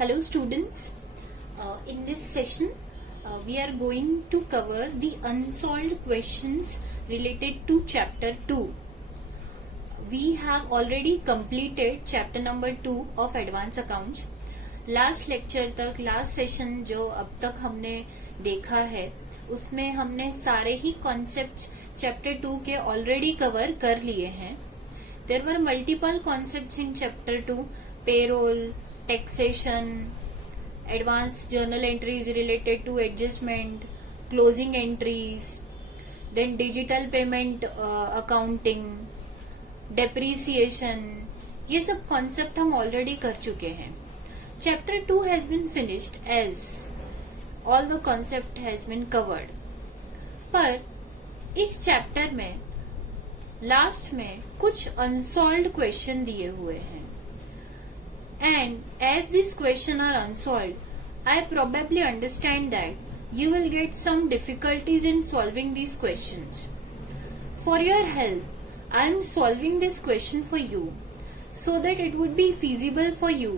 Hello students, in this session we are going to cover the unsolved questions related to chapter 2. We have already completed chapter number 2 of advanced accounts. Last lecture तक, last session जो अब तक हमने देखा है उसमें हमने सारे ही कॉन्सेप्ट्स चैप्टर 2 के ऑलरेडी कवर कर लिए हैं. There were multiple concepts in chapter 2, payroll, taxation, advanced journal entries related to adjustment, closing entries, then digital payment accounting, depreciation. ये सब कॉन्सेप्ट हम ऑलरेडी कर चुके हैं. Chapter 2 has been finished as all the concept has been covered. पर इस chapter में last में कुछ अनसॉल्व्ड क्वेश्चन दिए हुए हैं. And as these questions are unsolved, I probably understand that you will get some difficulties in solving these questions. For your help, I am solving this question for you so that it would be feasible for you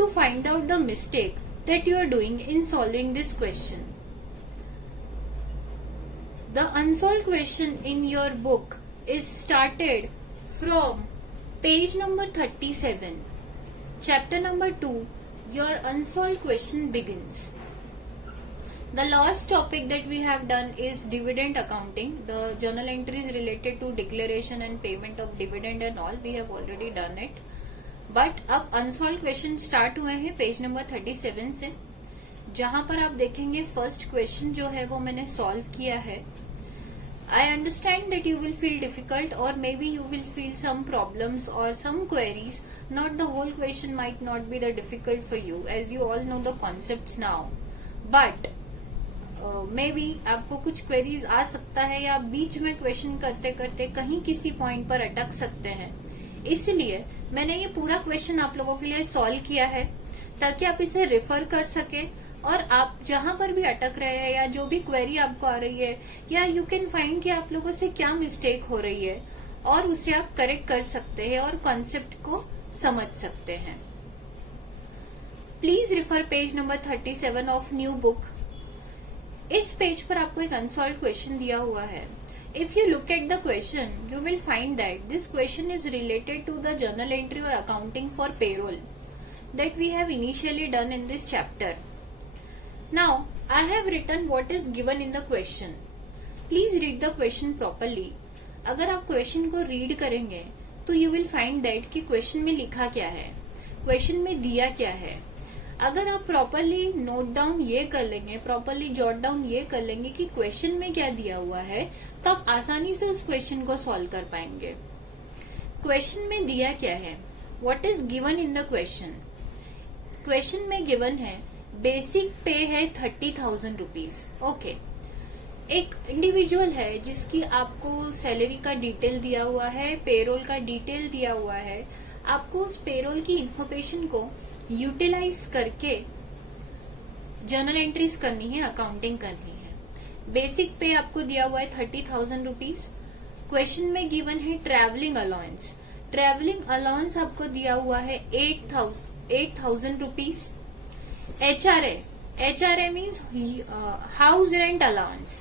to find out the mistake that you are doing in solving this question. The unsolved question in your book is started from page number 37. Chapter number 2, your unsolved question begins. The last topic that we have done is dividend accounting. The journal entries related to declaration and payment of dividend and all, we have already done it. But अब unsolved question start हुए हैं page number 37 से, जहां पर आप देखेंगे first question जो है वो मैंने सॉल्व किया है. I understand that you will feel difficult or maybe you will feel some problems or some queries. Not the whole question might not be the difficult for you as you all know the concepts now. But maybe आपको कुछ queries आ सकता है या बीच में question करते करते कहीं किसी पॉइंट पर अटक सकते हैं. इसलिए मैंने ये पूरा क्वेश्चन आप लोगों के लिए सॉल्व किया है ताकि आप इसे रेफर कर सके और आप जहां पर भी अटक रहे हैं या जो भी क्वेरी आपको आ रही है या यू कैन फाइंड कि आप लोगों से क्या मिस्टेक हो रही है और उसे आप करेक्ट कर सकते हैं और कॉन्सेप्ट को समझ सकते हैं. Please refer page number 37 of new book. इस पेज पर आपको एक अनसॉल्व्ड क्वेश्चन दिया हुआ है. If you look at the question you will find that this question is related to the journal entry और accounting for payroll that we have initially done in this chapter. Now, I have written what is given in the question. Please read the question properly. अगर आप question को read करेंगे तो you will find that कि question में लिखा क्या है, क्वेश्चन में दिया क्या है. अगर आप प्रॉपरली नोट डाउन ये कर लेंगे, प्रॉपरली जॉट डाउन ये कर लेंगे कि क्वेश्चन में क्या दिया हुआ है, तो आप आसानी से उस क्वेश्चन को सॉल्व कर पाएंगे. क्वेश्चन में दिया क्या है, what is given in the question. Question में गिवन है बेसिक पे है 30,000 रुपीज. ओके, एक इंडिविजुअल है जिसकी आपको सैलरी का डिटेल दिया हुआ है, पेरोल का डिटेल दिया हुआ है. आपको उस पेरोल की इंफॉर्मेशन को यूटिलाइज करके जर्नल एंट्रीज करनी है, अकाउंटिंग करनी है. बेसिक पे आपको दिया हुआ है 30,000 रुपीज. क्वेश्चन में गिवन है ट्रेवलिंग अलाउंस. ट्रेवलिंग अलाउंस आपको दिया हुआ है 8,000 rupees. HRA means house rent allowance.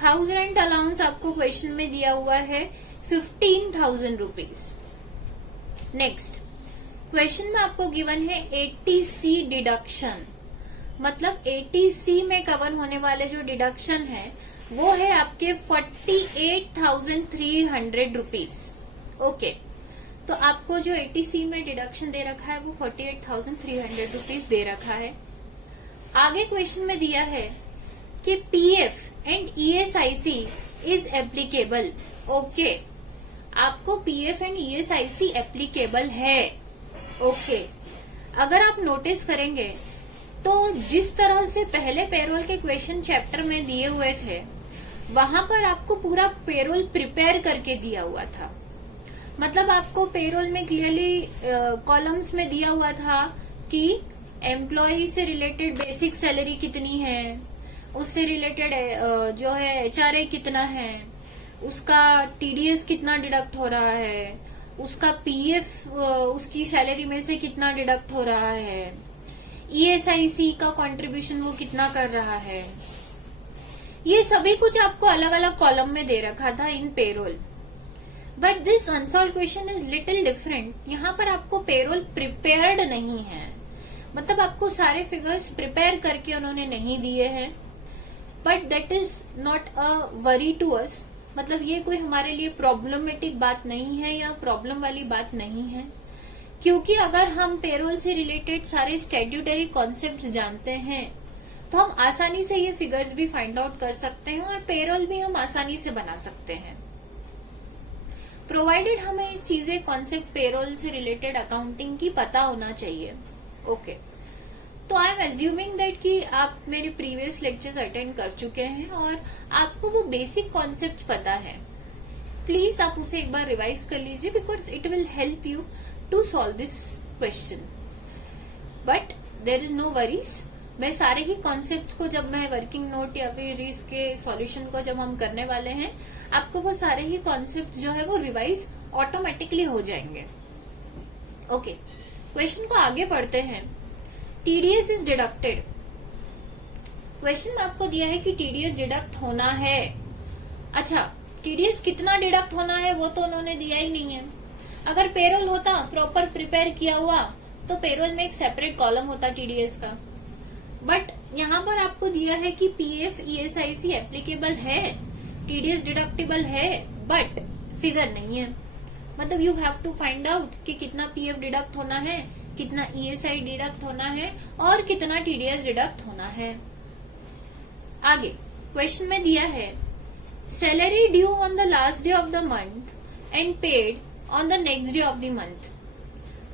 House rent allowance आपको क्वेश्चन में दिया हुआ है 15,000 रुपीज. नेक्स्ट क्वेश्चन में आपको गिवन है 80C डिडक्शन. मतलब 80C में कवर होने वाले जो डिडक्शन है वो है आपके 48,300 रुपीज. ओके, तो आपको जो 80C में डिडक्शन दे रखा है वो 48,300 रुपीज दे रखा है. आगे क्वेश्चन में दिया है कि PF and ESIC is applicable. Okay, आपको PF एंड ESIC एप्लीकेबल है. ओके, अगर आप नोटिस करेंगे तो जिस तरह से पहले पेरोल के क्वेश्चन चैप्टर में दिए हुए थे वहां पर आपको पूरा पेरोल प्रिपेयर करके दिया हुआ था. मतलब आपको पेरोल में क्लियरली कॉलम्स में दिया हुआ था कि एम्प्लॉय से रिलेटेड बेसिक सैलरी कितनी है, उससे रिलेटेड जो है HRA कितना है, उसका TDS कितना डिडक्ट हो रहा है, उसका PF उसकी सैलरी में से कितना डिडक्ट हो रहा है, ESIC का कंट्रीब्यूशन वो कितना कर रहा है, ये सभी कुछ आपको अलग अलग कॉलम में दे रखा था in payroll. But this unsolved question is little different. यहाँ पर आपको पेरोल प्रिपेयर्ड नहीं है, मतलब आपको सारे फिगर्स प्रिपेयर करके उन्होंने नहीं दिए हैं। But that is not a worry to us, मतलब ये कोई हमारे लिए प्रॉब्लमेटिक बात नहीं है या प्रॉब्लम वाली बात नहीं है, क्योंकि अगर हम पेरोल से रिलेटेड सारे स्टैट्यूटरी कॉन्सेप्ट जानते हैं तो हम आसानी से ये फिगर्स भी फाइंड आउट कर सकते हैं और पेरोल भी हम आसानी से बना सकते हैं, प्रोवाइडेड हमें इस चीजें कॉन्सेप्ट पेरोल से रिलेटेड अकाउंटिंग की पता होना चाहिए। ओके, तो आई एम एज्यूमिंग दैट कि आप मेरे प्रीवियस लेक्चर्स अटेंड कर चुके हैं और आपको वो बेसिक कॉन्सेप्ट्स पता है। प्लीज आप उसे एक बार रिवाइज कर लीजिए, because it will help you to solve this question. But there is no worries, मैं सारे ही कॉन्सेप्ट्स को जब मैं वर्किंग नोट या फिर इसके सॉल्यूशन को जब हम करने वाले हैं, आपको वो सारे ही कॉन्सेप्ट जो है वो रिवाइज ऑटोमेटिकली हो जाएंगे। ओके, क्वेश्चन को आगे पढ़ते हैं। TDS is deducted. क्वेश्चन में आपको दिया है कि टीडीएस डिडक्ट होना है। अच्छा, टीडीएस कितना डिडक्ट होना है वो तो उन्होंने दिया ही नहीं है। अगर पेरोल होता प्रॉपर प्रिपेयर किया हुआ तो पेरोल में एक सेपरेट कॉलम होता टीडीएस का। बट यहाँ पर आपको दिया है कि पीएफ ईएसआईसी एप्लीकेबल है, टीडीएस डिडक्टेबल है, बट फिगर नहीं है। मतलब you have to find out कि कितना पीएफ डिडक्ट होना है, कितना ईएसआई डिडक्ट होना है और कितना टीडीएस डिडक्ट होना है। आगे क्वेश्चन में दिया है salary due on the last day of the month and paid on the next day of the month.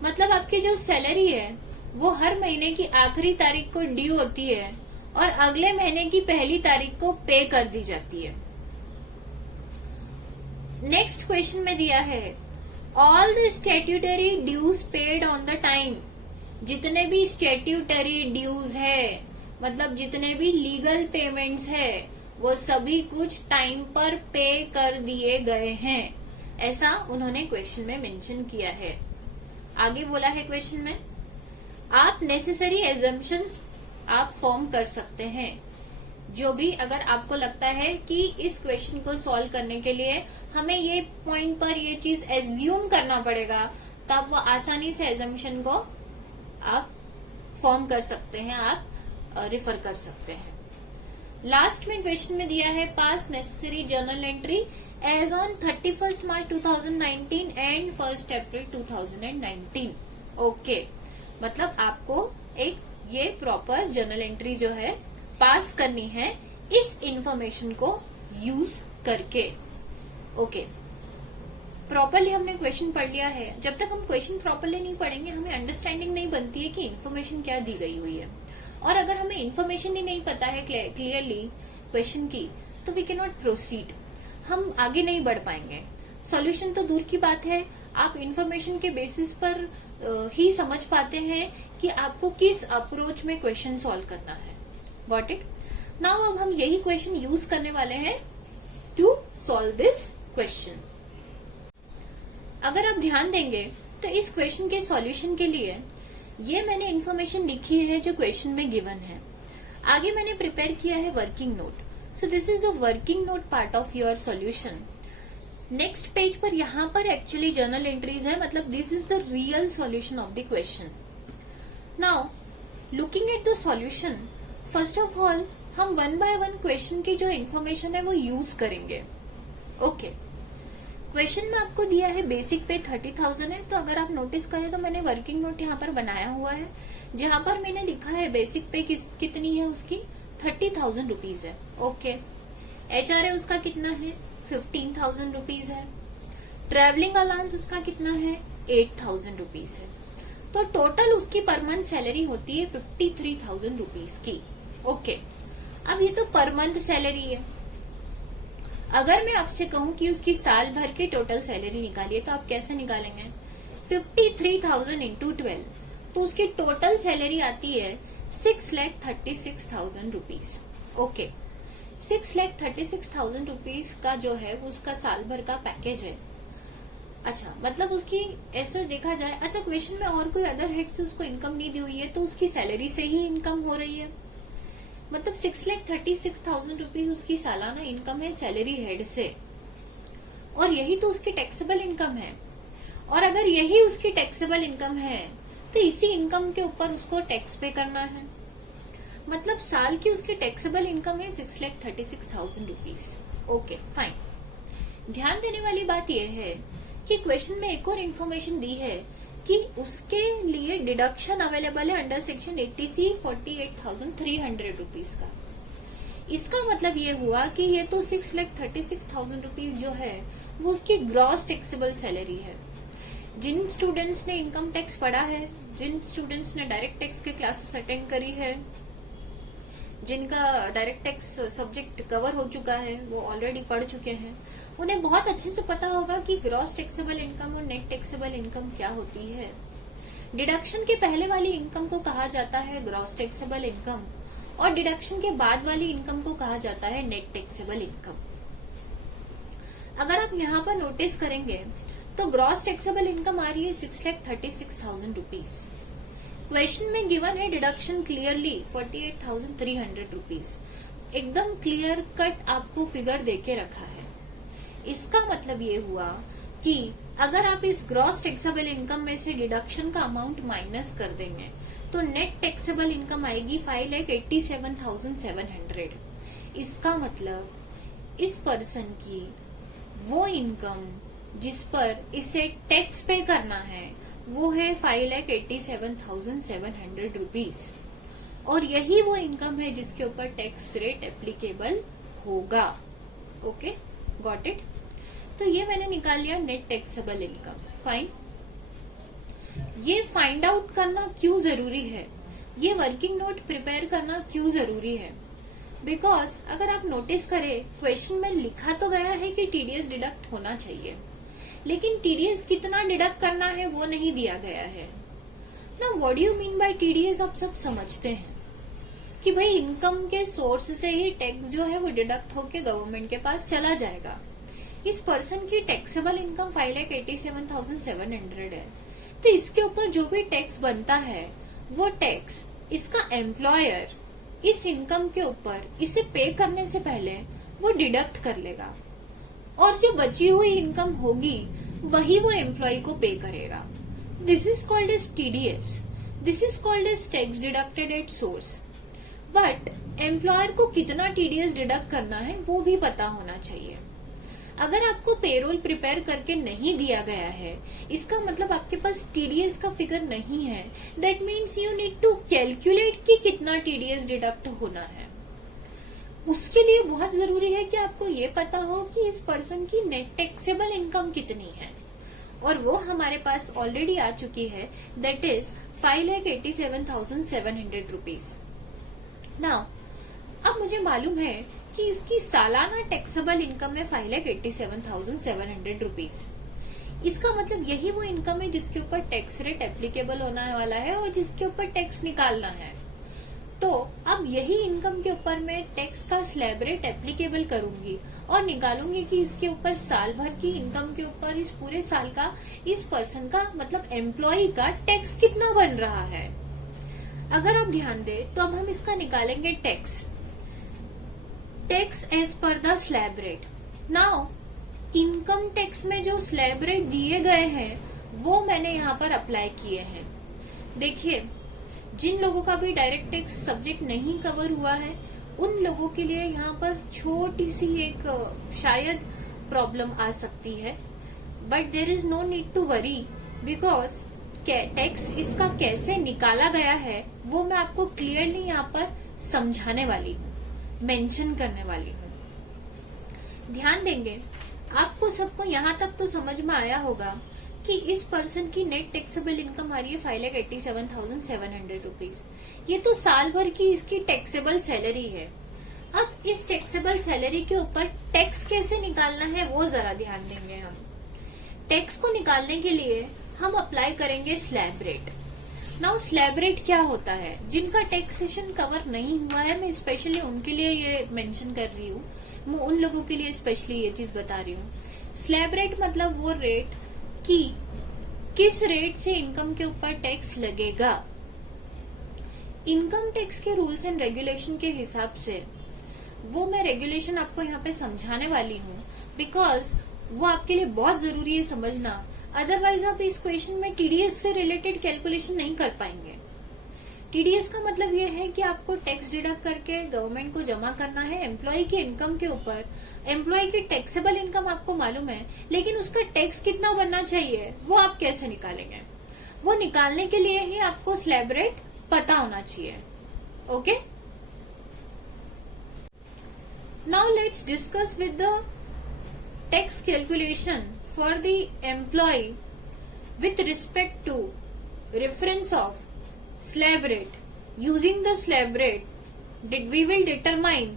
मतलब आपकी जो सैलरी है वो हर महीने की आखिरी तारीख को ड्यू होती है और अगले महीने की पहली तारीख को पे कर दी जाती है। नेक्स्ट क्वेश्चन में दिया है all the statutory dues paid on the time. जितने भी स्टैट्यूटरी ड्यूज है, मतलब जितने भी लीगल पेमेंट्स है, वो सभी कुछ टाइम पर पे कर दिए गए हैं, ऐसा उन्होंने क्वेश्चन में मेंशन किया है। आगे बोला है क्वेश्चन में आप नेसेसरी एजम्पशंस आप फॉर्म कर सकते हैं। जो भी अगर आपको लगता है कि इस क्वेश्चन को सॉल्व करने के लिए हमें ये पॉइंट पर ये चीज एज्यूम करना पड़ेगा, तो आप वो आसानी से एजम्पशन को आप फॉर्म कर सकते हैं, आप रिफर कर सकते हैं। लास्ट में क्वेश्चन में दिया है pass necessary journal entry as on 31 March 2019 and 1 April 2019। Okay, मतलब आपको एक ये प्रॉपर जर्नल एंट्री जो है पास करनी है इस इंफॉर्मेशन को यूज करके। ओके, प्रॉपरली हमने क्वेश्चन पढ़ लिया है। जब तक हम क्वेश्चन प्रॉपरली नहीं पढ़ेंगे हमें अंडरस्टैंडिंग नहीं बनती है कि इन्फॉर्मेशन क्या दी गई हुई है। और अगर हमें इन्फॉर्मेशन ही नहीं पता है क्लियरली क्वेश्चन की, तो वी कैन नॉट प्रोसीड, हम आगे नहीं बढ़ पाएंगे। सॉल्यूशन तो दूर की बात है, आप इन्फॉर्मेशन के बेसिस पर ही समझ पाते हैं कि आपको किस अप्रोच में क्वेश्चन सॉल्व करना है। Got it? नाउ अब हम यही क्वेश्चन यूज करने वाले हैं टू सॉल्व दिस क्वेश्चन। अगर आप ध्यान देंगे तो इस क्वेश्चन के सॉल्यूशन के लिए ये मैंने इन्फॉर्मेशन लिखी है जो क्वेश्चन में गिवन है। आगे मैंने प्रिपेयर किया है working note. So this is the working note part of your solution. Next page पर यहाँ पर एक्चुअली जर्नल एंट्रीज है, मतलब this is the real solution of the question. Now looking at the solution, first of all हम one by one question की जो information है वो यूज करेंगे। ओके, क्वेश्चन में आपको दिया है बेसिक पे 30,000 है, तो अगर आप नोटिस करें तो मैंने वर्किंग नोट यहाँ पर बनाया हुआ है, जहां पर मैंने लिखा है बेसिक पे कितनी है उसकी 30,000 रुपीज है। ओके, HRA उसका कितना है 15,000 रुपीज है, ट्रेवलिंग अलाउंस उसका कितना है 8,000 रुपीज है, तो टोटल उसकी पर मंथ सैलरी होती है 53,000 रुपीज की। ओके, अब ये तो पर मंथ सैलरी है। अगर मैं आपसे कहूं कि उसकी साल भर की टोटल सैलरी निकालिए तो आप कैसे निकालेंगे? 53,000 इंटू 12, तो उसकी टोटल सैलरी आती है 6,36,000 रुपीज। ओके, 6,36,000 रुपीज का जो है वो उसका साल भर का पैकेज है। अच्छा, मतलब उसकी ऐसा देखा जाए, अच्छा क्वेश्चन में और कोई अदर हेड से उसको इनकम नहीं दी हुई है तो उसकी सैलरी से ही इनकम हो रही है, मतलब 6,36,000 रुपीज उसकी सालाना इनकम है सैलरी हेड से, और यही तो उसकी टैक्सेबल इनकम है। और अगर यही उसकी टैक्सेबल इनकम है तो इसी इनकम के ऊपर उसको टैक्स पे करना है, मतलब साल की उसकी टैक्सेबल इनकम है 6,36,000 रुपीज। Okay fine. ध्यान देने वाली बात यह है कि क्वेश्चन में एक और इन्फॉर्मेशन दी है कि उसके लिए डिडक्शन अवेलेबल है अंडर सेक्शन 80C 48,300 रुपीज का। इसका मतलब ये हुआ कि ये तो 6,36,000 रुपीज जो है वो उसकी ग्रॉस टैक्सेबल सैलरी है। जिन स्टूडेंट्स ने इनकम टैक्स पढ़ा है, जिन स्टूडेंट्स ने डायरेक्ट टैक्स के क्लासेस अटेंड करी है, जिनका डायरेक्ट टैक्स सब्जेक्ट कवर हो चुका है, वो ऑलरेडी पढ़ चुके हैं, उन्हें बहुत अच्छे से पता होगा कि ग्रॉस टैक्सेबल इनकम और नेट टैक्सेबल इनकम क्या होती है। डिडक्शन के पहले वाली इनकम को कहा जाता है ग्रॉस टैक्सेबल इनकम, और डिडक्शन के बाद वाली इनकम को कहा जाता है नेट टैक्सेबल इनकम। अगर आप यहाँ पर नोटिस करेंगे तो ग्रॉस टैक्सेबल इनकम आ रही है 6,36,000 रुपीज। क्वेश्चन में गिवन है डिडक्शन क्लियरली 48,300 रुपीज, एकदम क्लियर कट आपको फिगर देके रखा है। इसका मतलब ये हुआ कि अगर आप इस ग्रॉस टैक्सेबल इनकम में से डिडक्शन का अमाउंट माइनस कर देंगे तो नेट टैक्सेबल इनकम आएगी 5,87,700। इसका मतलब इस पर्सन की वो इनकम जिस पर इसे टैक्स पे करना है वो है 5,87,700 रुपीज, और यही वो इनकम है जिसके ऊपर टैक्स रेट एप्लीकेबल होगा। Okay, got it. तो ये मैंने निकाल लिया नेट टैक्सेबल इनकम। फाइन। ये फाइंड आउट करना क्यों जरूरी है, ये वर्किंग नोट प्रिपेयर करना क्यों जरूरी है, बिकॉज अगर आप नोटिस करें क्वेश्चन में लिखा तो गया है कि टीडीएस डिडक्ट होना चाहिए, लेकिन टीडीएस कितना डिडक्ट करना है वो नहीं दिया गया है ना। What do you mean by TDS आप सब समझते हैं कि भाई इनकम के सोर्स से ही टैक्स जो है वो डिडक्ट होके गवर्नमेंट के पास चला जाएगा। इस पर्सन की टैक्सेबल इनकम 5,87,700 है, तो इसके ऊपर जो भी टैक्स बनता है वो टैक्स इसका एम्प्लॉयर इस इनकम के ऊपर इसे पे करने से पहले वो डिडक्ट कर लेगा, और जो बची हुई इनकम होगी वही वो एम्प्लॉय को पे करेगा। This is called as TDS, this is called as tax deducted at source. But employer को कितना टीडीएस डिडक्ट करना है वो भी पता होना चाहिए। अगर आपको पेरोल प्रिपेयर करके नहीं दिया गया है, इसका मतलब आपके पास टीडीएस का फिगर नहीं है। That means you need to calculate कि कितना टीडीएस डिडक्ट होना है। उसके लिए बहुत जरूरी है कि आपको ये पता हो कि इस पर्सन की नेट टैक्सेबल इनकम कितनी है, और वो हमारे पास ऑलरेडी आ चुकी है, दैट इज 5,87,700 रुपीज। नाउ अब मुझे मालूम है कि इसकी सालाना टैक्सेबल इनकम है 5,87,700 रुपीज। इसका मतलब यही वो इनकम है जिसके ऊपर टैक्स रेट एप्लीकेबल होने वाला है और जिसके ऊपर टैक्स निकालना है। तो अब यही इनकम के ऊपर मैं टैक्स का स्लैब रेट एप्लीकेबल करूंगी और निकालूंगी कि इसके ऊपर साल भर की इनकम के ऊपर इस पूरे साल का इस पर्सन का मतलब एम्प्लॉय का टैक्स कितना बन रहा है। अगर आप ध्यान दें तो अब हम इसका निकालेंगे tax as per the slab rate. Now income tax में जो स्लैब रेट दिए गए हैं वो मैंने यहाँ पर अप्लाई किए हैं। देखिए, जिन लोगों का भी डायरेक्ट टैक्स सब्जेक्ट नहीं कवर हुआ है उन लोगों के लिए यहाँ पर छोटी सी एक शायद प्रॉब्लम आ सकती है, but there is no need to worry because tax इसका कैसे निकाला गया है वो मैं आपको क्लियरली यहाँ पर समझाने वाली हूँ, मेंशन करने वाली हूँ। ध्यान देंगे, आपको सबको यहाँ तक तो समझ में आया होगा कि इस पर्सन की नेट टैक्सेबल इनकम आ रही है 5,87,700 रुपीज। ये तो साल भर की इसकी टैक्सेबल सैलरी है। अब इस टैक्सेबल सैलरी के ऊपर टैक्स कैसे निकालना है वो जरा ध्यान देंगे। हम टैक्स को निकालने के लिए हम अप्लाई करेंगे slab rate. Now slab rate क्या होता है, जिनका टैक्सेशन कवर नहीं हुआ है मैं स्पेशली उनके लिए ये मेंशन कर रही हूँ, मैं उन लोगों के लिए स्पेशली ये चीज बता रही हूँ। स्लैब रेट मतलब वो रेट कि किस रेट से इनकम के ऊपर टैक्स लगेगा। इनकम टैक्स के रूल्स एंड रेगुलेशन के हिसाब से वो मैं रेगुलेशन आपको यहाँ पे समझाने वाली हूँ, बिकॉज वो आपके लिए बहुत जरूरी है समझना। अदरवाइज आप इस क्वेश्चन में टीडीएस से रिलेटेड कैलकुलेशन नहीं कर पाएंगे। टीडीएस का मतलब ये है कि आपको टैक्स डिडक्ट करके गवर्नमेंट को जमा करना है एम्प्लॉय की इनकम के ऊपर। एम्प्लॉय की टैक्सेबल इनकम आपको मालूम है, लेकिन उसका टैक्स कितना बनना चाहिए वो आप कैसे निकालेंगे। वो निकालने के लिए ही आपको स्लैब रेट पता होना चाहिए। Okay, now let's discuss with the tax calculation for the employ with respect to reference of slab rate. Using the slab rate, we will determine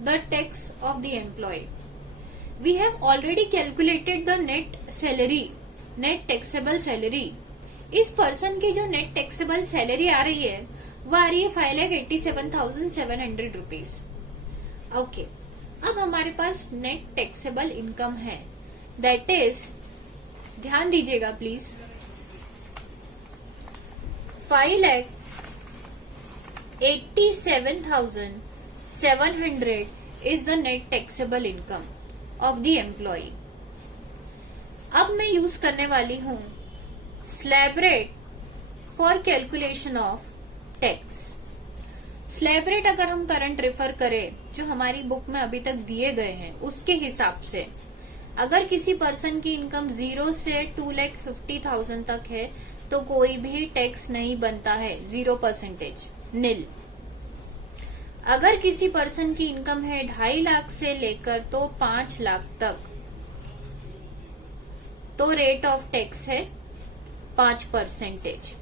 the tax of the employee. We have already calculated the net salary, net taxable salary. इस person की जो net taxable salary आ रही है वो आ रही है 5,87,700 rupees. Okay, अब हमारे पास नेट टैक्सेबल इनकम है, दैट इज, ध्यान दीजिएगा please, 5,87,700 is the net taxable income of the employee. अब मैं यूज करने वाली हूँ slab rate for calculation of tax. Slab rate अगर हम करंट रेफर करें जो हमारी बुक में अभी तक दिए गए हैं उसके हिसाब से, अगर किसी पर्सन की इनकम 0 से 2,50,000 तक है तो कोई भी टैक्स नहीं बनता है, 0%, नील। अगर किसी पर्सन की इनकम है 2.5 लाख से लेकर तो 5 लाख तक, तो रेट ऑफ टैक्स है 5%।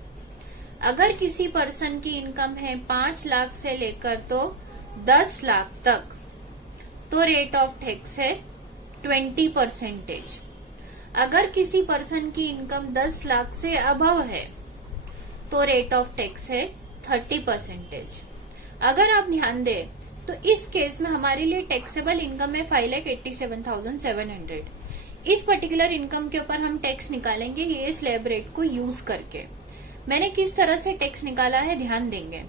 अगर किसी पर्सन की इनकम है 5 लाख से लेकर तो 10 लाख तक, तो रेट ऑफ टैक्स है 20%। अगर किसी पर्सन की इनकम 10 लाख से अबव है तो रेट ऑफ टैक्स है 30%। अगर आप ध्यान दें तो इस केस में हमारे लिए टैक्सेबल इनकम है 5,87,700। इस पर्टिकुलर इनकम के ऊपर हम टैक्स निकालेंगे ये स्लैब रेट को यूज करके। मैंने किस तरह से टैक्स निकाला है ध्यान देंगे।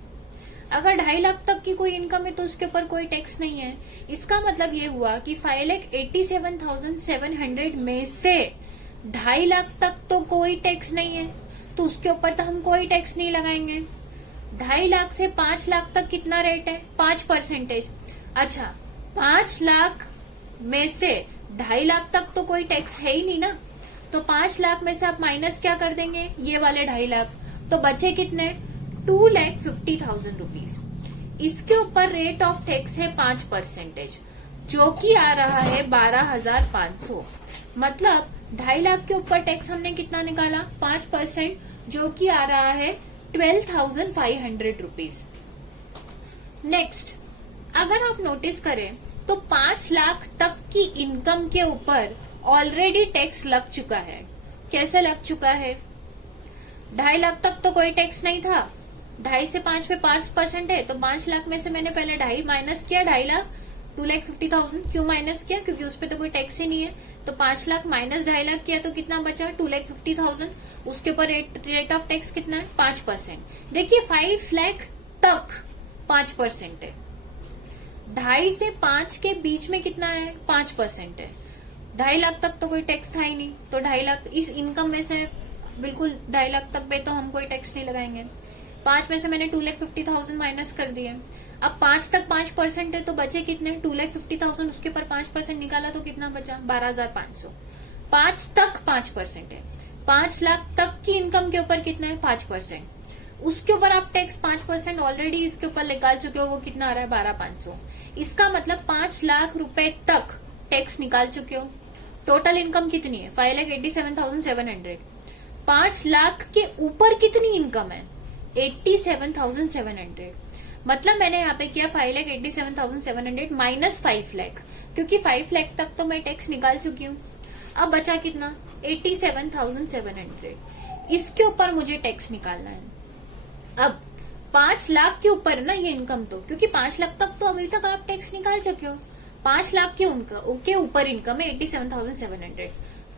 अगर 2.5 लाख तक की कोई इनकम है तो उसके ऊपर कोई टैक्स नहीं है। इसका मतलब ये हुआ कि 5,87,700 में से 2.5 लाख तक तो कोई टैक्स नहीं है, तो उसके ऊपर तो हम कोई टैक्स नहीं लगाएंगे। 2.5 लाख से 5 लाख तक कितना रेट है, 5%। अच्छा, 5 लाख में से 2.5 लाख तक तो कोई टैक्स है ही नहीं ना, तो 5 लाख में से आप माइनस क्या कर देंगे, ये वाले 2.5 लाख, तो बचे कितने, 2,50,000 रुपीज। इसके ऊपर रेट ऑफ टैक्स है 5%, जो कि आ रहा है 12,500। मतलब 2.5 लाख के ऊपर टैक्स हमने कितना निकाला, 5%, जो कि आ रहा है 12,500 रुपीज। नेक्स्ट, अगर आप नोटिस करें तो 5 लाख तक की इनकम के ऊपर ऑलरेडी टैक्स लग चुका है। कैसे लग चुका है, 2.5 लाख तक तो कोई टैक्स नहीं था, 2.5 से 5 पे 5% है, तो 5 लाख में से मैंने पहले 2.5 माइनस किया, 2.5 लाख 2,50,000। क्यों माइनस किया, क्योंकि उस पर तो कोई टैक्स ही नहीं है। तो 5 लाख माइनस 2.5 लाख किया तो कितना बचा, 2,50,000। उसके ऊपर रेट ऑफ टैक्स कितना है, 5%। देखिए 5 लाख तक 5% है, 2.5 से 5 के बीच में कितना है, 5% है। 2.5 लाख तक तो कोई टैक्स था ही नहीं, तो 2.5 लाख इस इनकम में से बिल्कुल 2.5 लाख तक पे तो हम कोई टैक्स नहीं लगाएंगे। 5 में से मैंने 2,50,000 माइनस कर दिए। अब 5 तक 5% है तो बचे कितने, 2,50,000, उसके ऊपर 5% निकाला तो कितना बचा, 12,500। 5 तक 5% है, 5 लाख तक की इनकम के ऊपर कितना है, 5%। उसके ऊपर आप टैक्स 5% ऑलरेडी इसके ऊपर निकाल चुके हो, वो कितना आ रहा है, 12,500। इसका मतलब 5 लाख रुपए तक टैक्स निकाल चुके हो। टोटल इनकम कितनी है, 5,87,700। 5 लाख के ऊपर कितनी इनकम है, 87,700। मतलब मैंने यहाँ पे किया 5,87,700 माइनस 5 लाख, क्योंकि 5 लाख तक तो मैं टैक्स निकाल चुकी हूँ। अब बचा कितना, 87,700। इसके ऊपर मुझे टैक्स निकालना है। अब 5 लाख के ऊपर ना ये इनकम, तो क्योंकि 5 लाख तक तो अभी तक आप टैक्स निकाल चुके हो, 5 लाख के ऊपर इनकम है 87,700।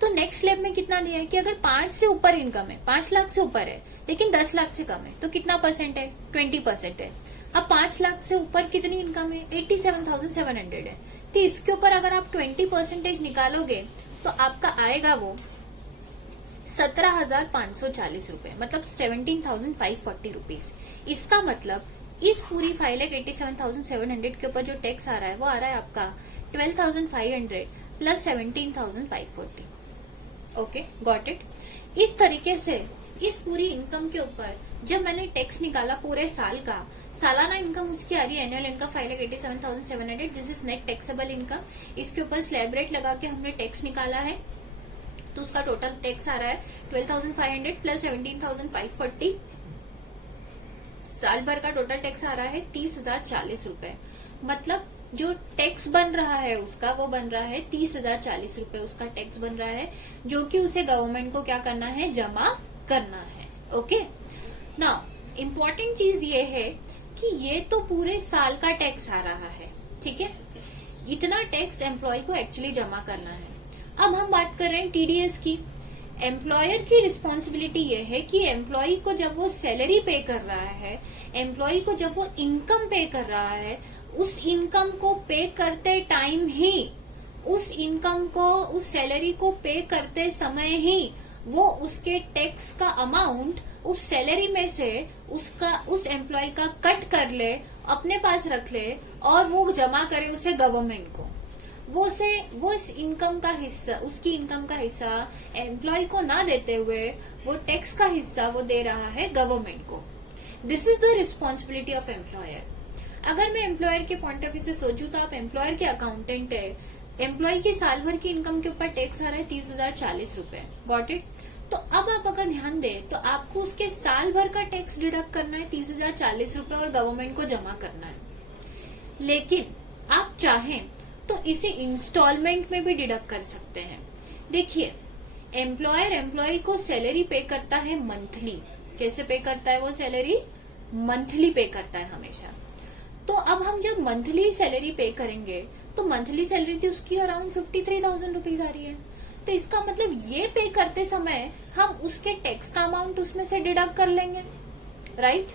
तो नेक्स्ट स्लैब में कितना दिया है कि अगर 5 से ऊपर इनकम है, 5 लाख से ऊपर है लेकिन 10 लाख से कम है, तो कितना परसेंट है? 20% है। अब 5 लाख से ऊपर कितनी इनकम है? 87,700 है। तो इसके ऊपर अगर आप 20% निकालोगे तो आपका आएगा वो 17,540 रुपए, मतलब 17,540 रुपीज। इसका मतलब इस पूरी 5,87,700 के ऊपर जो टैक्स आ रहा है वो आ रहा है आपका 12,500 प्लस 17,540। Okay, got it. इस तरीके से इस पूरी इनकम के ऊपर जब मैंने टैक्स निकाला पूरे साल का, सालाना इनकम उसकी आ रही है annual income 5,87,700, this is net taxable income. इसके ऊपर स्लैब रेट लगा के हमने टैक्स निकाला है, तो उसका टोटल टैक्स आ रहा है 12,500 प्लस 17,540। साल भर का टोटल टैक्स आ रहा है 30,040 रुपए। मतलब जो टैक्स बन रहा है उसका, वो बन रहा है 30,040 रुपए उसका टैक्स बन रहा है, जो कि उसे गवर्नमेंट को क्या करना है? जमा करना है। ओके, नाउ इम्पोर्टेंट चीज ये है कि ये तो पूरे साल का टैक्स आ रहा है, ठीक है? इतना टैक्स एम्प्लॉय को एक्चुअली जमा करना है। अब हम बात कर रहे हैं टीडीएस की। एम्प्लॉयर की रिस्पॉन्सिबिलिटी ये है कि एम्प्लॉय को जब वो सैलरी पे कर रहा है, एम्प्लॉय को जब वो इनकम पे कर रहा है, उस इनकम को पे करते टाइम ही, उस इनकम को, उस सैलरी को पे करते समय ही वो उसके टैक्स का अमाउंट उस सैलरी में से उसका, उस एम्प्लॉय का कट कर ले, अपने पास रख ले और वो जमा करे उसे गवर्नमेंट को। वो इस इनकम का हिस्सा, उसकी इनकम का हिस्सा एम्प्लॉय को ना देते हुए वो टैक्स का हिस्सा वो दे रहा है गवर्नमेंट को। This is the responsibility of employer. अगर मैं एम्प्लॉयर के पॉइंट ऑफ व्यू से सोचूं तो आप एम्प्लॉयर के अकाउंटेंट है, एम्प्लॉय की साल भर की इनकम के ऊपर टैक्स आ रहा है 30,040 रुपए, गॉट इट। तो अब आप अगर ध्यान दें तो आपको उसके साल भर का टैक्स डिडक्ट करना है 30,040 रुपए और गवर्नमेंट को जमा करना है। लेकिन आप चाहें तो इसे इंस्टॉलमेंट में भी डिडक्ट कर सकते हैं। देखिए, एम्प्लॉयर एम्प्लॉय को सैलरी पे करता है मंथली। कैसे पे करता है? वो सैलरी मंथली पे करता है हमेशा। तो अब हम जब मंथली सैलरी पे करेंगे तो मंथली सैलरी थी उसकी अराउंड 53,000 रुपीज आ रही है। तो इसका मतलब ये पे करते समय हम उसके टैक्स का अमाउंट उसमें से डिडक्ट कर लेंगे, राइट?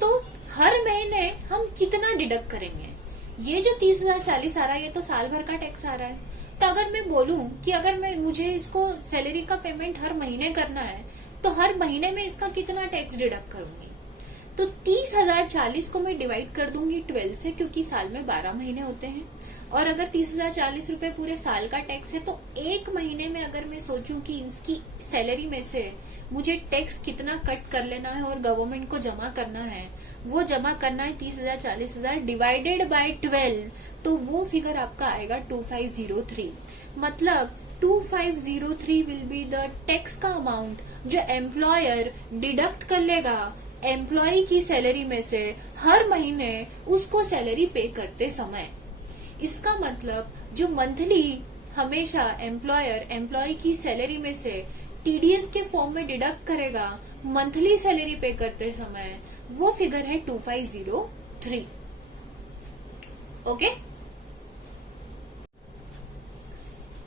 तो हर महीने हम कितना डिडक्ट करेंगे? ये जो 30,040 आ रहा है ये तो साल भर का टैक्स आ रहा है। तो अगर मैं बोलूं कि अगर मुझे इसको सैलरी का पेमेंट हर महीने करना है तो हर महीने में इसका कितना टैक्स डिडक्ट करूंगी? तो 30,040 को मैं डिवाइड कर दूंगी 12 से, क्योंकि साल में 12 महीने होते हैं। और अगर 30,040 रुपए पूरे साल का टैक्स है तो एक महीने में अगर मैं सोचूं कि इसकी सैलरी में से मुझे टैक्स कितना कट कर लेना है और गवर्नमेंट को जमा करना है, वो जमा करना है 30,000 डिवाइडेड बाय 12, तो वो फिगर आपका आएगा 2503। मतलब 2503 विल बी द टैक्स का अमाउंट जो एम्प्लॉयर डिडक्ट कर लेगा एम्प्लॉय की सैलरी में से हर महीने उसको सैलरी पे करते समय। इसका मतलब जो मंथली हमेशा एम्प्लॉयर एम्प्लॉय की सैलरी में से टीडीएस के फॉर्म में डिडक्ट करेगा मंथली सैलरी पे करते समय, वो फिगर है 2503। ओके,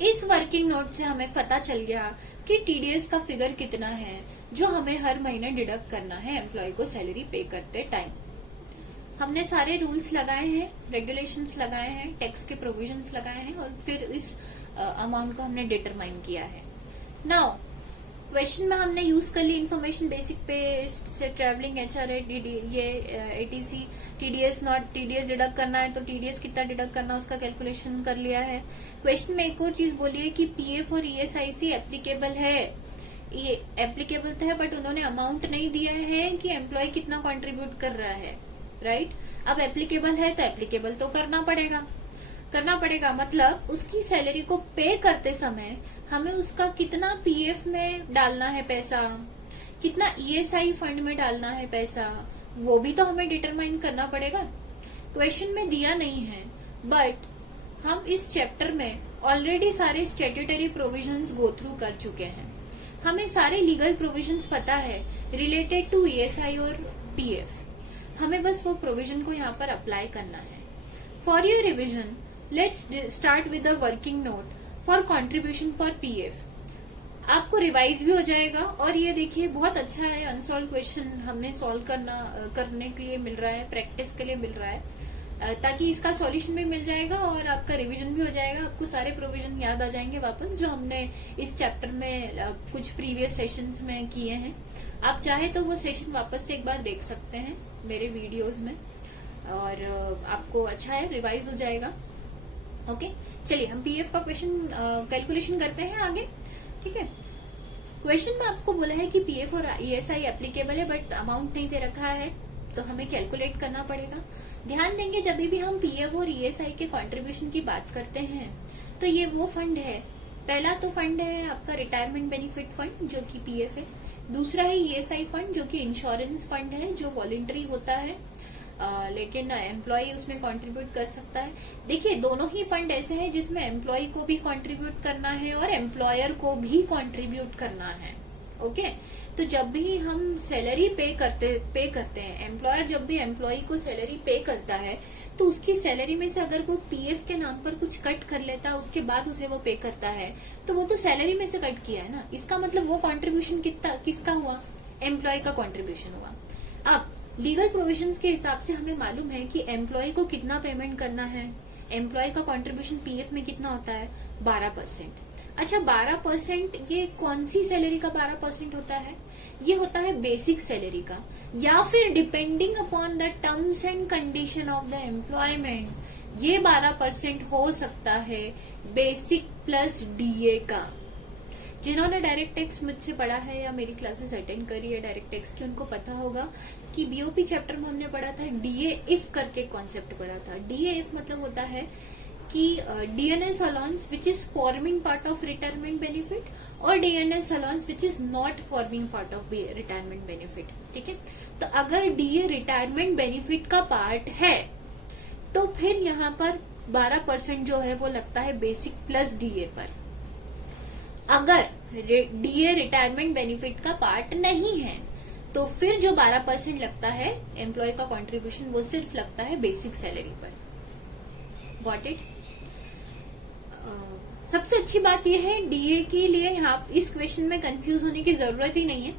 इस वर्किंग नोट से हमें पता चल गया कि टीडीएस का फिगर कितना है जो हमें हर महीने डिडक्ट करना है एम्प्लॉय को सैलरी पे करते टाइम। हमने सारे रूल्स लगाए हैं, रेगुलेशंस लगाए हैं, टैक्स के प्रोविजंस लगाए हैं और फिर इस अमाउंट को हमने डिटरमाइन किया है। नाउ क्वेश्चन में हमने यूज कर ली इन्फॉर्मेशन बेसिक पे से ट्रैवलिंग एचआरए ये etc TDS not TDS deduct करना है तो टीडीएस कितना डिडक्ट करना उसका कैलकुलेशन कर लिया है। क्वेश्चन में एक और चीज बोली है कि पीएफ और ईएसआईसी एप्लीकेबल है, ये एप्लीकेबल तो है बट उन्होंने अमाउंट नहीं दिया है कि एम्प्लॉय कितना कंट्रीब्यूट कर रहा है, राइट? अब एप्लीकेबल है तो एप्लीकेबल तो करना पड़ेगा। मतलब उसकी सैलरी को पे करते समय हमें उसका कितना पीएफ में डालना है पैसा, कितना ईएसआई फंड में डालना है पैसा, वो भी तो हमें डिटरमाइन करना पड़ेगा। क्वेश्चन में दिया नहीं है बट हम इस चैप्टर में ऑलरेडी सारे स्टैट्यूटरी प्रोविजंस गो थ्रू कर चुके हैं। हमें सारे लीगल प्रोविजंस पता है रिलेटेड टू ईएसआई और पीएफ। हमें बस वो प्रोविजन को यहाँ पर अप्लाई करना है। For your revision let's start with the working note for contribution for PF. आपको रिवाइज भी हो जाएगा और ये देखिए बहुत अच्छा है, अनसॉल्व क्वेश्चन हमने सॉल्व करने के लिए मिल रहा है, प्रैक्टिस के लिए मिल रहा है, ताकि इसका सॉल्यूशन भी मिल जाएगा और आपका रिवीजन भी हो जाएगा। आपको सारे प्रोविजन याद आ जाएंगे वापस जो हमने इस चैप्टर में कुछ प्रीवियस सेशंस में किए हैं। आप चाहे तो वो सेशन वापस से एक बार देख सकते हैं मेरे वीडियोस में और आपको अच्छा है, रिवाइज हो जाएगा। ओके, चलिए हम पीएफ का क्वेश्चन कैलकुलेशन करते हैं आगे। ठीक है, क्वेश्चन में आपको बोला है कि पीएफ और ईएसआई एप्लीकेबल है बट अमाउंट नहीं दे रखा है, तो हमें कैलकुलेट करना पड़ेगा। ध्यान देंगे जब भी हम पीएफ और ईएसआई के कंट्रीब्यूशन की बात करते हैं तो ये वो फंड है, पहला तो फंड है आपका रिटायरमेंट बेनिफिट फंड जो कि पीएफ है, दूसरा है ईएसआई फंड जो कि इंश्योरेंस फंड है जो वॉलंटरी होता है, लेकिन एम्प्लॉय उसमें कंट्रीब्यूट कर सकता है। देखिए दोनों ही फंड ऐसे हैं जिसमें एम्प्लॉय को भी कंट्रीब्यूट करना है और एम्प्लॉयर को भी कंट्रीब्यूट करना है। ओके, तो जब भी हम सैलरी पे करते हैं, एम्प्लॉयर जब भी एम्प्लॉय को सैलरी पे करता है तो उसकी सैलरी में से अगर वो पीएफ के नाम पर कुछ कट कर लेता है उसके बाद उसे वो पे करता है तो वो तो सैलरी में से कट किया है ना, इसका मतलब वो कंट्रीब्यूशन किसका हुआ, एम्प्लॉय का कंट्रीब्यूशन हुआ। अब लीगल प्रोविजंस के हिसाब से हमें मालूम है कि एम्प्लॉय को कितना पेमेंट करना है, एम्प्लॉय का कंट्रीब्यूशन पीएफ में कितना होता है 12%। अच्छा 12% ये कौन सी सैलरी का 12% होता है, ये होता है बेसिक सैलरी का, या फिर depending upon the terms and condition of the employment ये 12% हो सकता है बेसिक प्लस डीए का। जिन्होंने डायरेक्ट टैक्स मुझसे पढ़ा है या मेरी क्लासेस अटेंड करी है डायरेक्ट टैक्स की, उनको पता होगा कि बीओपी चैप्टर में हमने पढ़ा था डीए इफ करके कॉन्सेप्ट पढ़ा था। डीए इफ मतलब होता है कि DNS allowance which is forming part of retirement benefit और DNS allowance which is not forming part of retirement benefit. ठीक है, तो अगर डीए रिटायरमेंट बेनिफिट का पार्ट है तो फिर यहाँ पर 12% जो है वो लगता है बेसिक प्लस डीए पर। अगर डीए रिटायरमेंट बेनिफिट का पार्ट नहीं है तो फिर जो 12% लगता है एम्प्लॉय का कंट्रीब्यूशन वो सिर्फ लगता है बेसिक सैलरी पर। Got it? सबसे अच्छी बात यह है डीए के लिए यहाँ इस क्वेश्चन में कंफ्यूज होने की जरूरत ही नहीं है,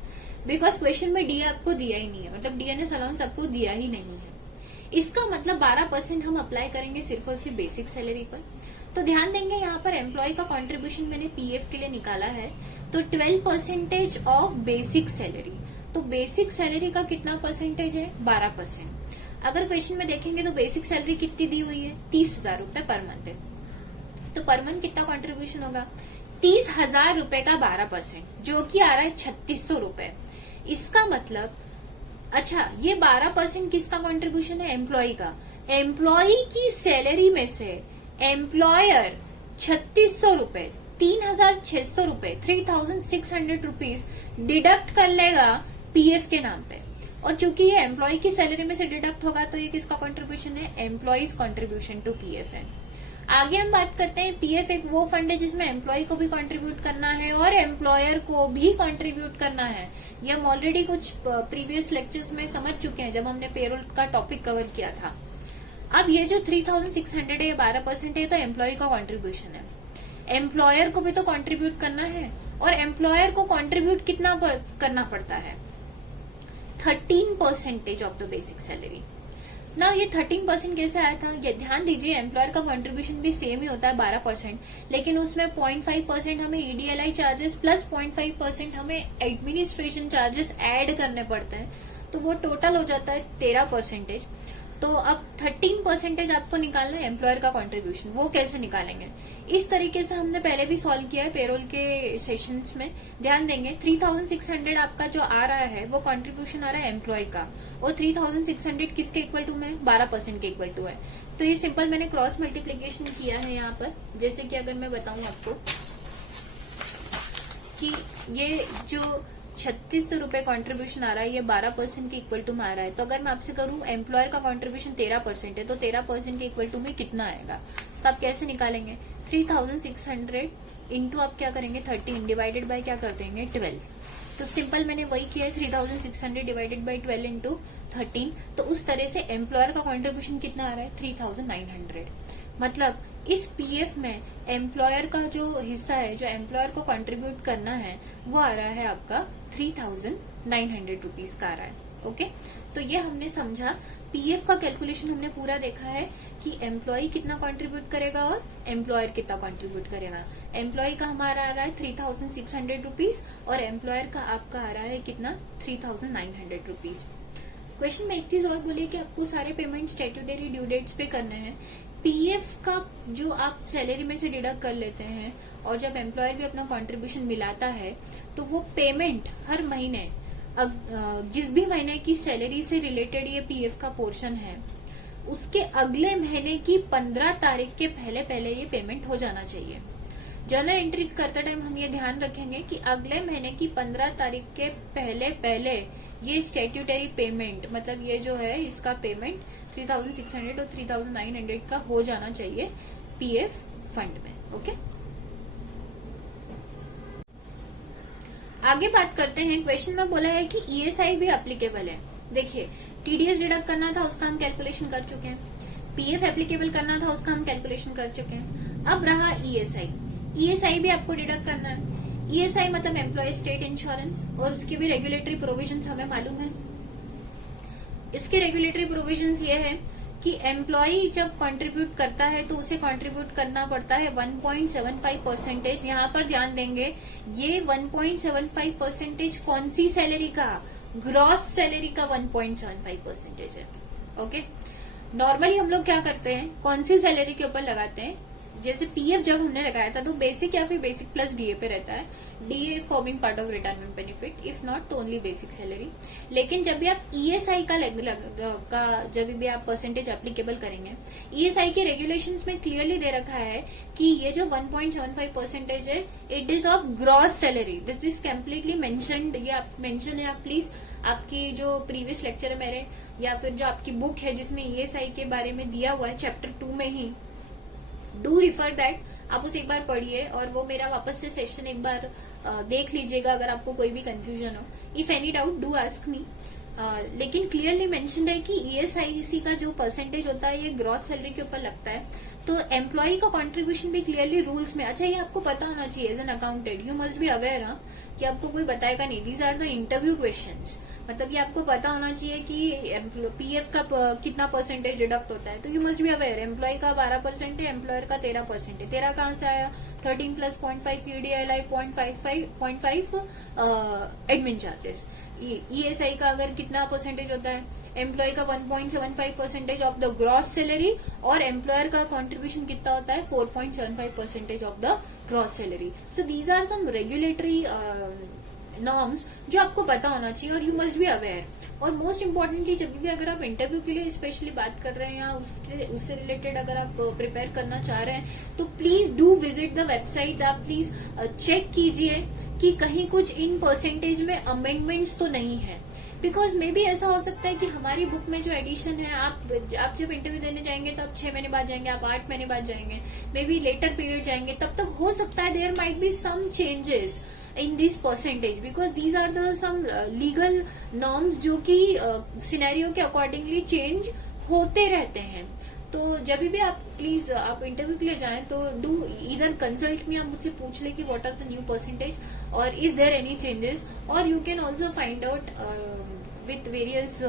बिकॉज क्वेश्चन में डीए आपको दिया ही नहीं है, मतलब डीएनएस अलाउंस आपको दिया ही नहीं है। इसका मतलब 12% हम अप्लाई करेंगे सिर्फ और सिर्फ बेसिक सैलरी पर। तो ध्यान देंगे यहाँ पर एम्प्लॉय का कंट्रीब्यूशन मैंने पीएफ के लिए निकाला है तो 12% ऑफ बेसिक सैलरी, तो बेसिक सैलरी का कितना परसेंटेज है 12%। अगर क्वेश्चन में देखेंगे तो बेसिक सैलरी कितनी दी हुई है 30,000 रुपए पर मंथ है, तो पर मंथ कितना कंट्रीब्यूशन होगा 30,000 रुपए का 12% जो कि आ रहा है 3600 रुपए। इसका मतलब अच्छा ये 12% किसका कंट्रीब्यूशन है एम्प्लॉय का, एम्प्लॉय की सैलरी में से एम्प्लॉयर 3600 रुपए 3,600 रुपए 3,600 रुपीज डिडक्ट कर लेगा पीएफ के नाम पे, और चूंकि ये एम्प्लॉय की सैलरी में से डिडक्ट होगा तो ये किसका कंट्रीब्यूशन है एम्प्लॉयज कंट्रीब्यूशन टू पीएफ है। आगे हम बात करते हैं पीएफ एक वो फंड है जिसमें एम्प्लॉय को भी कंट्रीब्यूट करना है और एम्प्लॉयर को भी कंट्रीब्यूट करना है। ये हम ऑलरेडी कुछ प्रीवियस लेक्चर्स में समझ चुके हैं जब हमने पेरोल का टॉपिक कवर किया था। अब ये जो 3,600 है 12% है तो एम्प्लॉय का कंट्रीब्यूशन है, एम्प्लॉयर को भी तो कंट्रीब्यूट करना है, और एम्प्लॉयर को कंट्रीब्यूट कितना करना पड़ता है 13% ऑफ द बेसिक सैलरी। ना ये 13% कैसे आया था, ये ध्यान दीजिए एम्प्लॉयर का कंट्रीब्यूशन भी सेम ही होता है 12%, लेकिन उसमें 0.5% हमें ईडीएलआई चार्जेस प्लस 0.5% हमें एडमिनिस्ट्रेशन चार्जेस ऐड करने पड़ते हैं, तो वो टोटल हो जाता है 13%। तो अब 13% आपको निकालना है एम्प्लॉयर का कंट्रीब्यूशन, वो कैसे निकालेंगे इस तरीके से हमने पहले भी सॉल्व किया है पेरोल के सेशंस में। ध्यान देंगे 3,600 आपका जो आ रहा है वो कंट्रीब्यूशन आ रहा है एम्प्लॉय का, और 3,600 किसके इक्वल टू में 12% के इक्वल टू है। तो ये सिंपल मैंने क्रॉस मल्टीप्लीकेशन किया है यहाँ पर, जैसे कि अगर मैं बताऊं आपको कि ये जो 3600 रुपए कंट्रीब्यूशन आ रहा है ये 12% के इक्वल टू में आ रहा है, तो अगर मैं आपसे करूं एम्प्लॉयर का कंट्रीब्यूशन 13% है तो 13% के इक्वल टू में कितना आएगा, तो आप कैसे निकालेंगे 3,600 इंटू आप क्या करेंगे 13 डिवाइडेड बाय क्या कर देंगे 12। तो सिंपल मैंने वही किया है 3,600 डिवाइडेड बाय 12 इंटू 13। तो उस तरह से एम्प्लॉयर का कंट्रीब्यूशन कितना आ रहा है 3,900। मतलब इस पीएफ में एम्प्लॉयर का जो हिस्सा है, जो एम्प्लॉयर को कंट्रीब्यूट करना है, वो आ रहा है आपका 3,900 रुपीज का आ रहा है। ओके, तो ये हमने समझा। पीएफ का कैलकुलेशन हमने पूरा देखा है कि एम्प्लॉय कितना कंट्रीब्यूट करेगा और एम्प्लॉयर कितना कंट्रीब्यूट करेगा। एम्प्लॉय का हमारा आ रहा है 3,600 रुपीज और एम्प्लॉयर का आपका आ रहा है कितना, 3,900 रुपीज। क्वेश्चन में एक चीज और बोली कि आपको सारे पेमेंट स्टैट्यूटरी ड्यू डेट्स पे करने हैं। पीएफ का जो आप सैलरी में से डिडक्ट कर लेते हैं और जब एम्प्लॉयर भी अपना कंट्रीब्यूशन मिलाता है तो वो पेमेंट हर महीने जिस भी महीने की सैलरी से रिलेटेड ये पीएफ का पोर्शन है, उसके अगले महीने की 15 तारीख के पहले पहले ये पेमेंट हो जाना चाहिए। जर्नल एंट्री करते टाइम हम ये ध्यान रखेंगे कि अगले महीने की 15 तारीख के पहले पहले ये स्टैट्यूटरी पेमेंट, मतलब ये जो है इसका पेमेंट 3,600 और 3,900 का हो जाना चाहिए पीएफ फंड में। ओके, आगे बात करते हैं। क्वेश्चन में बोला है कि ईएसआई भी एप्लीकेबल है। देखिए, टीडीएस डिडक्ट करना था, उसका हम कैलकुलेशन कर चुके हैं। पीएफ एप्लीकेबल करना था, उसका हम कैलकुलेशन कर चुके हैं। अब रहा ईएसआई। ईएसआई भी आपको डिडक्ट करना है। ईएसआई मतलब एम्प्लॉय स्टेट इंश्योरेंस, और उसकी भी रेगुलेटरी प्रोविजंस हमें मालूम है। इसके रेगुलेटरी प्रोविजंस ये है कि एम्प्लॉय जब कंट्रीब्यूट करता है तो उसे कंट्रीब्यूट करना पड़ता है 1.75%। यहाँ पर ध्यान देंगे, ये 1.75% कौन सी सैलरी का, ग्रॉस सैलरी का 1.75% है। ओके, नॉर्मली हम लोग क्या करते हैं, कौन सी सैलरी के ऊपर लगाते हैं, जैसे पीएफ जब हमने लगाया था तो बेसिक या फिर बेसिक प्लस डीए पे रहता है, DA forming part of retirement benefit, if not तो ओनली बेसिक सैलरी। लेकिन जब भी आप ईएसआई का जब भी आप परसेंटेज एप्लीकेबल करेंगे, ईएसआई के रेगुलेशंस में क्लियरली दे रखा है कि ये जो 1.75% है, it is of gross salary. This is completely mentioned, ये मेंशन है। आप प्लीज आपकी जो प्रीवियस लेक्चर है मेरे, या फिर जो आपकी बुक है जिसमें ईएसआई के बारे में दिया हुआ है चैप्टर 2 में ही, डू रिफर दैट, आप उसे एक बार पढ़िए और वो मेरा वापस से सेशन एक बार देख लीजिएगा अगर आपको कोई भी कंफ्यूजन हो। If any doubt do ask me. लेकिन क्लियरली मेंशन्ड है कि ईएसआईसी का जो परसेंटेज होता है ये ग्रॉस सैलरी के ऊपर लगता है। तो एम्प्लॉय का कंट्रीब्यूशन भी क्लियरली रूल्स में, अच्छा ये आपको पता होना चाहिए as an accountant, you must be aware कि आपको कोई बताएगा नहीं। These are the interview questions, मतलब ये आपको पता होना चाहिए कि पीएफ का कितना परसेंटेज डिडक्ट होता है। तो you must be aware, employ का 12% है, एम्प्लॉयर का 13% है। 13 कहाँ से आया, 13 plus 0.5 EDLI, 0.5 admin charges. ESI का अगर कितना परसेंटेज होता है, एम्प्लॉय का 1.75% ऑफ द ग्रॉस सैलरी, और एम्प्लॉयर का कंट्रीब्यूशन कितना होता है, 4.75% of the gross salary. So these are some regulatory norms जो आपको पता होना चाहिए और यू मस्ट बी अवेयर। और मोस्ट इम्पोर्टेंटली जब भी अगर आप इंटरव्यू के लिए स्पेशली बात कर रहे हैं या उससे रिलेटेड अगर आप प्रिपेयर करना चाह रहे हैं तो please do visit the website. आप प्लीज चेक कीजिए कि कहीं कुछ इन परसेंटेज में अमेंडमेंट्स तो नहीं है, बिकॉज मे बी ऐसा हो सकता है कि हमारी बुक में जो एडिशन है, आप जब इंटरव्यू देने जाएंगे तो आप 6 महीने बाद जाएंगे, आप 8 महीने बाद जाएंगे, मे बी लेटर पीरियड जाएंगे, तब तक हो सकता है there might be some changes in this percentage, because these are the some legal norms जो कि सिनेरियो के अकॉर्डिंगली चेंज होते रहते हैं। तो जब भी आप प्लीज आप इंटरव्यू के लिए जाएं तो डू इधर कंसल्ट मी, आप मुझसे पूछ ले कि what are the new percentage और इज देयर एनी चेंजेस, और you can also find out with various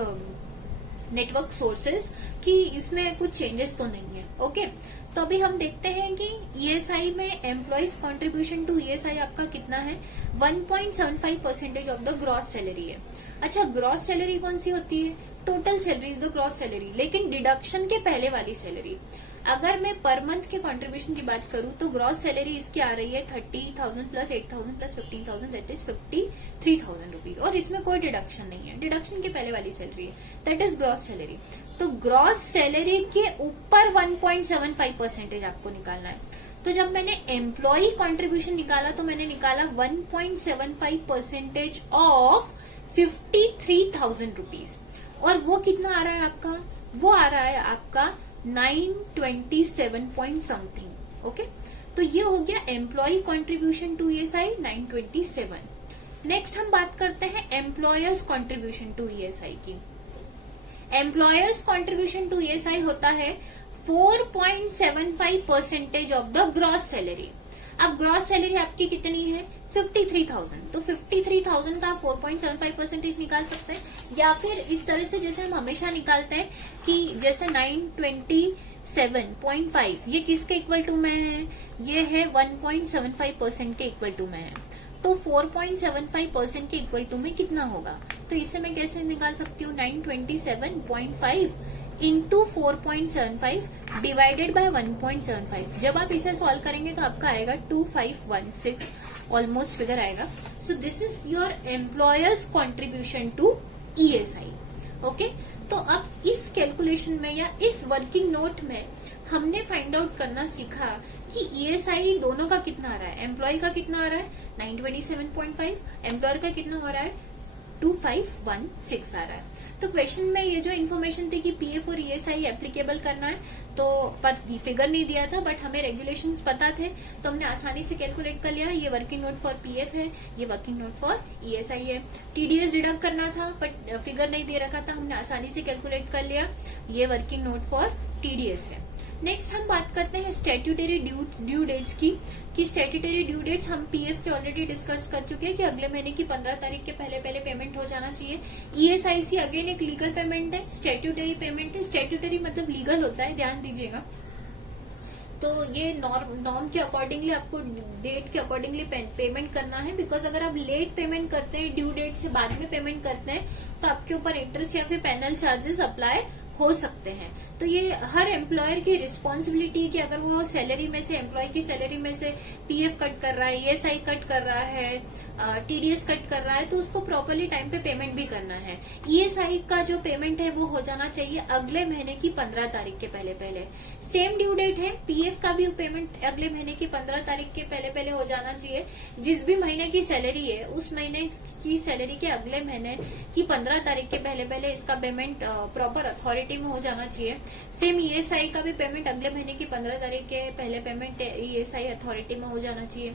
network sources कि इसमें कुछ चेंजेस तो नहीं है। ओके, तो अभी हम देखते हैं कि ईएसआई में एम्प्लॉइज कंट्रीब्यूशन टू ईएसआई आपका कितना है, 1.75% ऑफ द ग्रॉस सैलरी है। अच्छा, ग्रॉस सैलरी कौन सी होती है, total salary is the gross salary, लेकिन डिडक्शन के पहले वाली सैलरी। अगर मैं पर मंथ के कंट्रीब्यूशन की बात करूं तो ग्रॉस सैलरी इसकी आ रही है 30,000 plus 8,000 plus 15,000, that is 53,000 rupees, और इसमें कोई डिडक्शन नहीं है, डिडक्शन के पहले वाली सैलरी है, दैट इज ग्रॉस सैलरी। तो ग्रॉस सैलरी के ऊपर 1.75% आपको निकालना है। तो जब मैंने एम्प्लॉय कंट्रीब्यूशन निकाला तो मैंने निकाला 1.75% ऑफ 53,000 रुपीज, और वो कितना आ रहा है आपका, वो आ रहा है आपका 927 पॉइंट समथिंग। ओके, तो ये हो गया employ contribution to ESI 927। Next हम बात करते हैं एम्प्लॉयर्स कंट्रीब्यूशन टू ईएसआई की। एम्प्लॉयर्स कंट्रीब्यूशन टू ईएसआई होता है 4.75% ऑफ द ग्रॉस सैलरी। अब ग्रॉस सैलरी आपकी कितनी है 53,000, तो 53,000 का 4.75% निकाल सकते हैं, या फिर इस तरह से जैसे हम हमेशा निकालते हैं कि जैसे 927.5 ये किसके इक्वल टू में है, ये है 1.75% के इक्वल टू में है, तो 4.75% के इक्वल टू में कितना होगा, तो इसे मैं कैसे निकाल सकती हूँ 927.5 इंटू 4.75 डिवाइडेड बाय 1.75। जब आप इसे सॉल्व करेंगे तो आपका आएगा 2516 ऑलमोस्ट फिगर आएगा। So this is your employers contribution to ESI। Okay, तो अब इस कैलकुलेशन में या इस वर्किंग नोट में हमने फाइंड आउट करना सीखा कि ESI दोनों का कितना आ रहा है, एम्प्लॉय का कितना आ रहा है 927.5, एम्प्लॉयर का कितना हो रहा है 2516 आ रहा है। तो क्वेश्चन में ये जो इन्फॉर्मेशन थी कि PF और ESI एप्लीकेबल करना है, तो फिगर नहीं दिया था, बट हमें रेगुलेशंस पता थे, तो हमने आसानी से कैलकुलेट कर लिया। ये वर्किंग नोट फॉर PF है, ये वर्किंग नोट फॉर ESI है। TDS डिडक्ट करना था बट फिगर नहीं दे रखा था, हमने आसानी से कैलकुलेट कर लिया, ये वर्किंग नोट फॉर TDS है। नेक्स्ट हम बात करते हैं स्टैट्यूटरी ड्यू डेट्स की, कि स्टैट्यूटरी ड्यू डेट्स हम PF के ऑलरेडी डिस्कस कर चुके हैं कि अगले महीने की 15 तारीख के पहले पेमेंट हो जाना चाहिए। ESIC अगेन एक लीगल पेमेंट है, स्टैट्यूटरी पेमेंट है, स्टैट्यूटरी मतलब लीगल होता है, ध्यान दीजिएगा। तो ये नॉर्म के अकॉर्डिंगली आपको डेट के अकॉर्डिंगली पेमेंट करना है, बिकॉज अगर आप लेट पेमेंट करते हैं, ड्यू डेट से बाद में पेमेंट करते हैं, तो आपके ऊपर इंटरेस्ट या फिर पेनल चार्जेस अप्लाई हो सकते हैं। तो ये हर एम्प्लॉयर की रिस्पॉन्सिबिलिटी है कि अगर वो सैलरी में से, एम्प्लॉय की सैलरी में से PF कट कर रहा है, ESI कट कर रहा है, TDS कट कर रहा है, तो उसको प्रॉपरली टाइम पे पेमेंट भी करना है। ESI का जो पेमेंट है वो हो जाना चाहिए अगले महीने की 15 तारीख के पहले। सेम ड्यू डेट है, PF का भी पेमेंट अगले महीने की 15 तारीख के पहले हो जाना चाहिए। जिस भी महीने की सैलरी है उस महीने की सैलरी के अगले महीने की 15 तारीख के पहले इसका पेमेंट प्रॉपर अथॉरिटी में हो जाना चाहिए। सेम ESI का भी पेमेंट अगले महीने की 15 तारीख के पहले पेमेंट ESI अथॉरिटी में हो जाना चाहिए।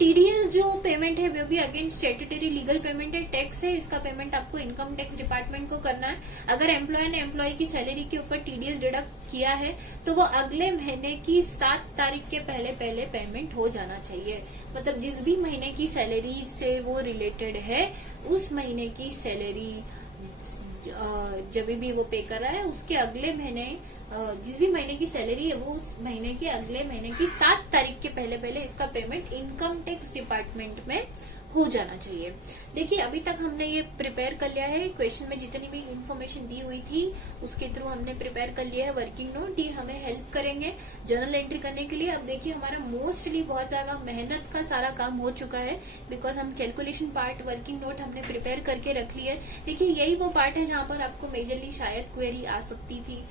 TDS जो पेमेंट है वो भी अगेन स्टैट्यूटरी लीगल पेमेंट है, टैक्स है, इसका पेमेंट आपको इनकम टैक्स डिपार्टमेंट को करना है। अगर एम्प्लॉय ने एम्प्लॉय की सैलरी के ऊपर TDS डिडक्ट किया है तो वो अगले महीने की 7 तारीख के पहले पेमेंट हो जाना चाहिए। मतलब जिस भी महीने की सैलरी से वो रिलेटेड है उस महीने की सैलरी जब भी वो पे कर रहा है उसके अगले महीने जिस भी महीने की सैलरी है वो उस महीने के अगले महीने की 7 तारीख के पहले इसका पेमेंट इनकम टैक्स डिपार्टमेंट में हो जाना चाहिए। देखिए अभी तक हमने ये प्रिपेयर कर लिया है, क्वेश्चन में जितनी भी इंफॉर्मेशन दी हुई थी उसके थ्रू हमने प्रिपेयर कर लिया है वर्किंग नोट। ये हमें हेल्प करेंगे जर्नल एंट्री करने के लिए। अब देखिए हमारा मोस्टली बहुत ज्यादा मेहनत का सारा काम हो चुका है, बिकॉज हम कैलकुलेशन पार्ट वर्किंग नोट हमने प्रिपेयर करके रख लिया है। देखिए यही वो पार्ट है जहाँ पर आपको मेजरली शायद क्वेरी आ सकती थी,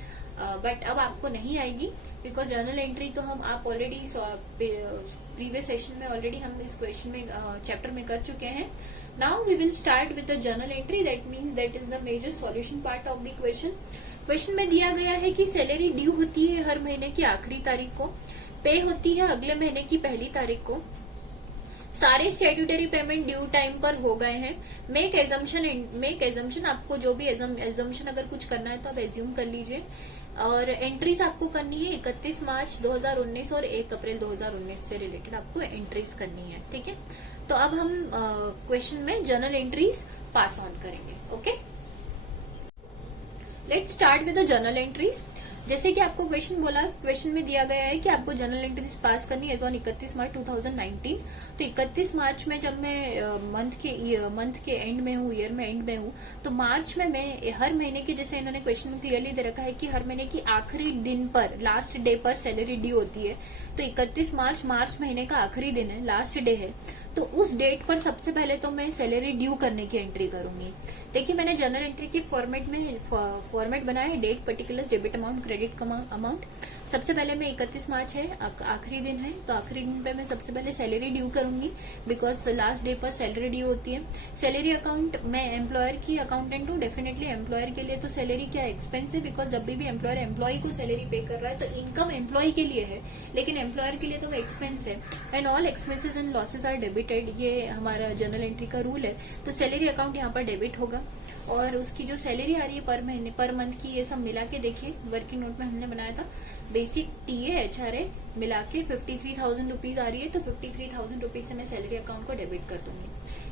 बट अब आपको नहीं आएगी, बिकॉज जर्नल एंट्री तो हम आप ऑलरेडी प्रीवियस सेशन में ऑलरेडी हम इस क्वेश्चन में चैप्टर में कर चुके हैं। Now we will start with the journal entry, that means that is the major solution part of the question. Question में दिया गया है कि सैलरी ड्यू होती है हर महीने की आखिरी तारीख को, पे होती है अगले महीने की पहली तारीख को, सारे स्टैट्यूटरी पेमेंट ड्यू टाइम पर हो गए हैं। मेक एजम्पशन आपको जो भी एजम्पशन अगर कुछ करना है तो आप एज्यूम कर लीजिए। और एंट्रीज आपको करनी है 31 मार्च 2019 और 1 अप्रैल 2019 से रिलेटेड आपको एंट्रीज करनी है, ठीक है। तो अब हम क्वेश्चन में जर्नल एंट्रीज पास ऑन करेंगे। Okay, let's start with the journal entries. जैसे कि आपको क्वेश्चन बोला, क्वेश्चन में दिया गया है कि आपको जर्नल एंट्रीज पास करनी एज ऑन 31 मार्च 2019। तो 31 मार्च में जब मैं मंथ के एंड में हूँ, ईयर में एंड में हूँ, तो मार्च में मैं हर महीने की, जैसे इन्होंने क्वेश्चन में क्लियरली दे रखा है कि हर महीने की आखिरी दिन पर, लास्ट डे पर सैलरी ड्यू होती है। तो 31 मार्च महीने का आखिरी दिन है, लास्ट डे है, तो उस डेट पर सबसे पहले तो मैं सैलरी ड्यू करने की एंट्री करूंगी। देखिए मैंने जर्नल एंट्री के फॉर्मेट बनाया है, date, particular, debit amount, credit amount. सबसे पहले मैं 31 मार्च है, आखिरी दिन है, तो आखिरी दिन पे मैं सबसे पहले सैलरी ड्यू करूंगी, बिकॉज लास्ट डे पर सैलरी ड्यू होती है। सैलरी अकाउंट, मैं एम्प्लॉयर की अकाउंटेंट हूँ, डेफिनेटली एम्प्लॉयर के लिए तो सैलरी क्या एक्सपेंस है, बिकॉज जब भी एम्प्लॉयर एम्प्लॉय को सैलरी पे कर रहा है तो इनकम एम्प्लॉय के लिए है, लेकिन एम्प्लॉयर के लिए तो वो एक्सपेंस है। And all expenses and losses are debit related ये हमारा जर्नल एंट्री का रूल है, तो सैलरी अकाउंट यहाँ पर डेबिट होगा और उसकी जो सैलरी आ रही है पर महीने पर मंथ की, ये सब मिला के देखिए वर्किंग नोट में हमने बनाया था, बेसिक टीए HRA मिला के 53,000 रुपीज आ रही है, तो 53,000 रुपीज से मैं सैलरी अकाउंट को डेबिट कर दूंगी।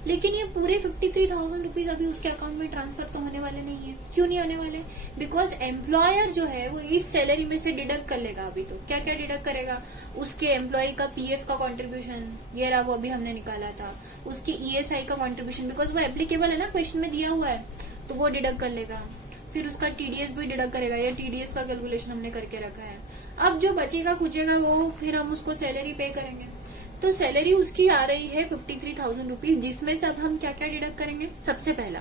लेकिन ये पूरे 53,000 रुपीज अभी उसके अकाउंट में ट्रांसफर तो होने वाले नहीं है। क्यों नहीं होने वाले? बिकॉज एम्प्लॉयर जो है वो इस सैलरी में से डिडक्ट कर लेगा। अभी तो क्या क्या डिडक्ट करेगा? उसके एम्प्लॉय का PF का कॉन्ट्रीब्यूशन, ये रहा वो अभी हमने निकाला था, उसकी ESI का कॉन्ट्रीब्यूशन, बिकॉज वो एप्लीकेबल है ना, क्वेश्चन में दिया हुआ है, तो वो डिडक्ट कर लेगा। फिर उसका TDS भी डिडक्ट करेगा, ये TDS का कैलकुलेशन हमने करके रखा है। अब जो बचेगा कुचेगा वो फिर हम उसको सैलरी पे करेंगे। तो सैलरी उसकी आ रही है 53,000 रुपीज, जिसमें से अब हम क्या क्या डिडक्ट करेंगे? सबसे पहला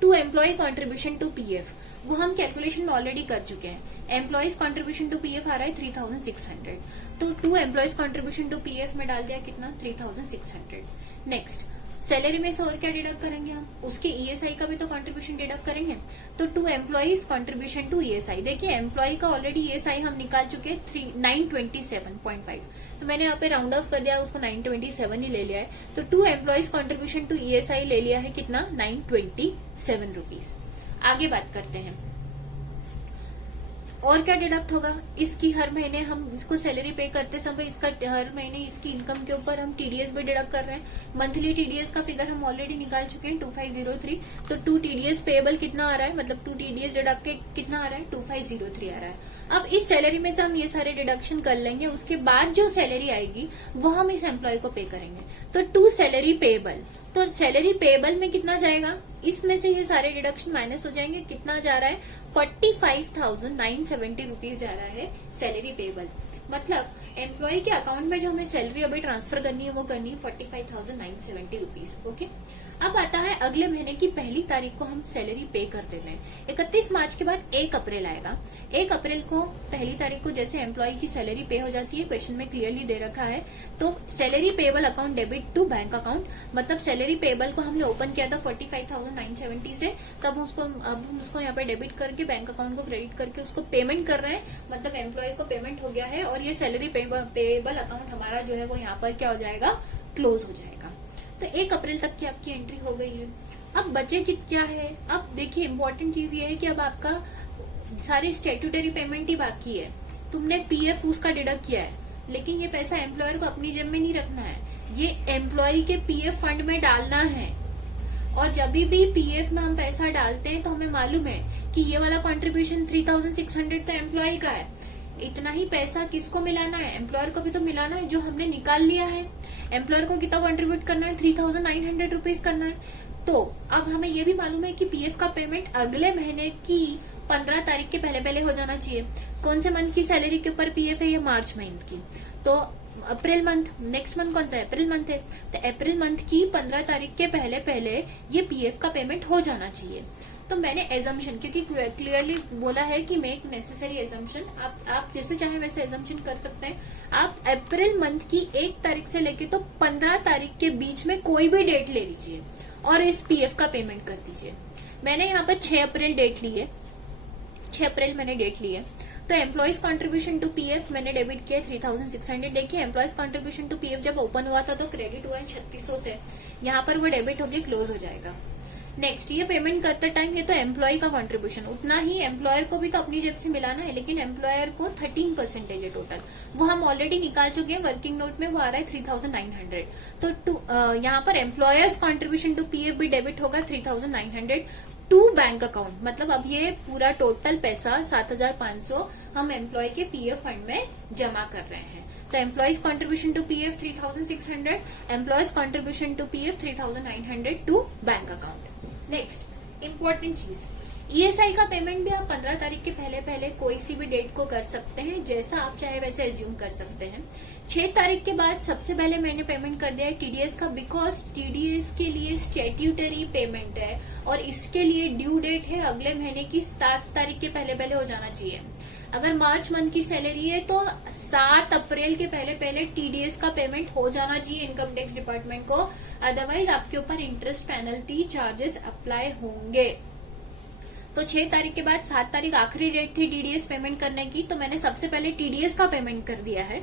to employ contribution to PF, वो हम कैलकुलेशन में ऑलरेडी कर चुके हैं। एम्प्लॉयज कॉन्ट्रीब्यूशन टू PF आ रहा है 3,600, तो to employees contribution to PF में डाल दिया कितना? 3,600। नेक्स्ट सैलरी में से और क्या डिडक्ट करेंगे हम? उसके ESI का भी तो कंट्रीब्यूशन डिडक्ट करेंगे, तो to employees contribution to ESI। देखिए एम्प्लॉय का ऑलरेडी ESI हम निकाल चुके हैं 927.5, तो मैंने यहाँ पे राउंड ऑफ कर दिया, उसको 927 ही ले लिया है। तो to employees contribution to ESI ले लिया है कितना? 927 रुपीज। आगे बात करते हैं और क्या डिडक्ट होगा। इसकी हर महीने हम इसको सैलरी पे करते समय इसका हर महीने इसकी इनकम के ऊपर हम TDS भी डिडक्ट कर रहे हैं। मंथली TDS का फिगर हम ऑलरेडी निकाल चुके हैं 2503, तो 2 TDS पेएबल कितना आ रहा है, मतलब 2 TDS डिडक्टेड कितना आ रहा है? 2503 आ रहा है। अब इस सैलरी में से हम ये सारे डिडक्शन कर लेंगे, उसके बाद जो सैलरी आएगी वो हम इस एम्प्लॉय को पे करेंगे। तो टू सैलरी पेएबल, तो सैलरी पेएबल में कितना जाएगा? इसमें से ये सारे डिडक्शन माइनस हो जाएंगे, कितना जा रहा है? 45,970 रुपीज जा रहा है सैलरी पेएबल। मतलब एम्प्लॉय के अकाउंट में जो हमें सैलरी अभी ट्रांसफर करनी है वो करनी है 45,970 रुपीज। ओके, अब आता है अगले महीने की 1 तारीख को हम सैलरी पे कर देते हैं। 31 मार्च के बाद 1 अप्रैल आएगा। 1 अप्रैल को 1 तारीख को जैसे एम्प्लॉय की सैलरी पे हो जाती है, क्वेश्चन में क्लियरली दे रखा है, तो salary payable account debit to bank account, मतलब सैलरी पेएबल को हमने ओपन किया था 45,970 से, तब अब हम उसको यहाँ पे डेबिट करके बैंक अकाउंट को क्रेडिट करके उसको पेमेंट कर रहे हैं, मतलब एम्प्लॉय को पेमेंट हो गया है और ये सैलरी पेएबल अकाउंट हमारा जो है वो यहाँ पर क्या हो जाएगा? क्लोज हो जाएगा। तो 1 अप्रैल तक की आपकी एंट्री हो गई है। अब बचे क्या है? अब देखिए इंपॉर्टेंट चीज ये है कि अब आपका सारी स्टेट्यूटरी पेमेंट ही बाकी है। तुमने PF उसका डिडक्ट किया है, लेकिन ये पैसा एम्प्लॉयर को अपनी जेब में नहीं रखना है, ये एम्प्लॉय के PF फंड में डालना है। और जब भी PF में हम पैसा डालते हैं तो हमें मालूम है कि ये वाला कंट्रीब्यूशन 3,600 तो एम्प्लॉय का है, इतना ही पैसा किसको मिलाना है? एम्प्लॉयर को भी तो मिलाना है, जो हमने निकाल लिया है। एम्प्लॉयर को कितना कंट्रीब्यूट करना है? 3,900 रुपीज करना है। तो अब हमें ये भी मालूम है कि PF का पेमेंट अगले महीने की 15 तारीख के पहले पहले हो जाना चाहिए। कौन से मंथ की सैलरी के ऊपर PF है? ये मार्च महीने की, तो अप्रैल मंथ, नेक्स्ट मंथ कौन सा है? अप्रैल मंथ है, तो अप्रैल मंथ की 15 तारीख के पहले पहले ये PF का पेमेंट हो जाना चाहिए। तो मैंने एजम्पशन, क्योंकि क्लियरली बोला है कि मेक नेसेसरी एजम्पशन, आप जैसे चाहे वैसे एजम्पशन कर सकते हैं। आप अप्रैल मंथ की 1 तारीख से लेके तो 15 तारीख के बीच में कोई भी डेट ले लीजिए और इस PF का पेमेंट कर दीजिए। मैंने यहाँ पर 6 अप्रैल डेट ली है, 6 अप्रैल मैंने डेट ली है। तो एम्प्लॉइज कंट्रीब्यूशन टू PF मैंने डेबिट किया 3,600। देखिए एम्प्लॉइज कंट्रीब्यूशन टू PF जब ओपन हुआ था तो क्रेडिट हुआ है 3600 से, यहाँ पर वो डेबिट होकर क्लोज हो जाएगा। नेक्स्ट, ये पेमेंट करते टाइम ये तो एम्प्लॉय का कंट्रीब्यूशन उतना ही, एम्प्लॉयर को भी तो अपनी जेब से मिलाना है, लेकिन एम्प्लॉयर को 13% है टोटल, वो हम ऑलरेडी निकाल चुके हैं। वर्किंग नोट में वो आ रहा है 3,900। तो यहाँ पर एम्प्लॉयर्स कंट्रीब्यूशन टू PF भी डेबिट होगा 3,900 टू बैंक अकाउंट, मतलब अब ये पूरा टोटल पैसा 7,500 हम एम्प्लॉय के PF फंड में जमा कर रहे हैं। तो employees contribution to PF 3,600, employees contribution to PF 3,900 to bank account. Next important चीज, ESI का पेमेंट भी आप 15 तारीख के पहले पहले कोई सी भी डेट को कर सकते हैं, जैसा आप चाहे वैसे एज्यूम कर सकते हैं। 6 तारीख के बाद सबसे पहले मैंने पेमेंट कर दिया है TDS का, बिकॉज TDS के लिए स्टेट्यूटरी पेमेंट है और इसके लिए ड्यू डेट है अगले महीने की 7 तारीख के पहले पहले हो जाना चाहिए। अगर मार्च मंथ की सैलरी है तो 7 अप्रैल के पहले पहले TDS का पेमेंट हो जाना चाहिए इनकम टैक्स डिपार्टमेंट को, अदरवाइज आपके ऊपर इंटरेस्ट पेनल्टी चार्जेस अप्लाई होंगे। तो 6 तारीख के बाद 7 तारीख आखिरी डेट थी TDS पेमेंट करने की, तो मैंने सबसे पहले TDS का पेमेंट कर दिया है।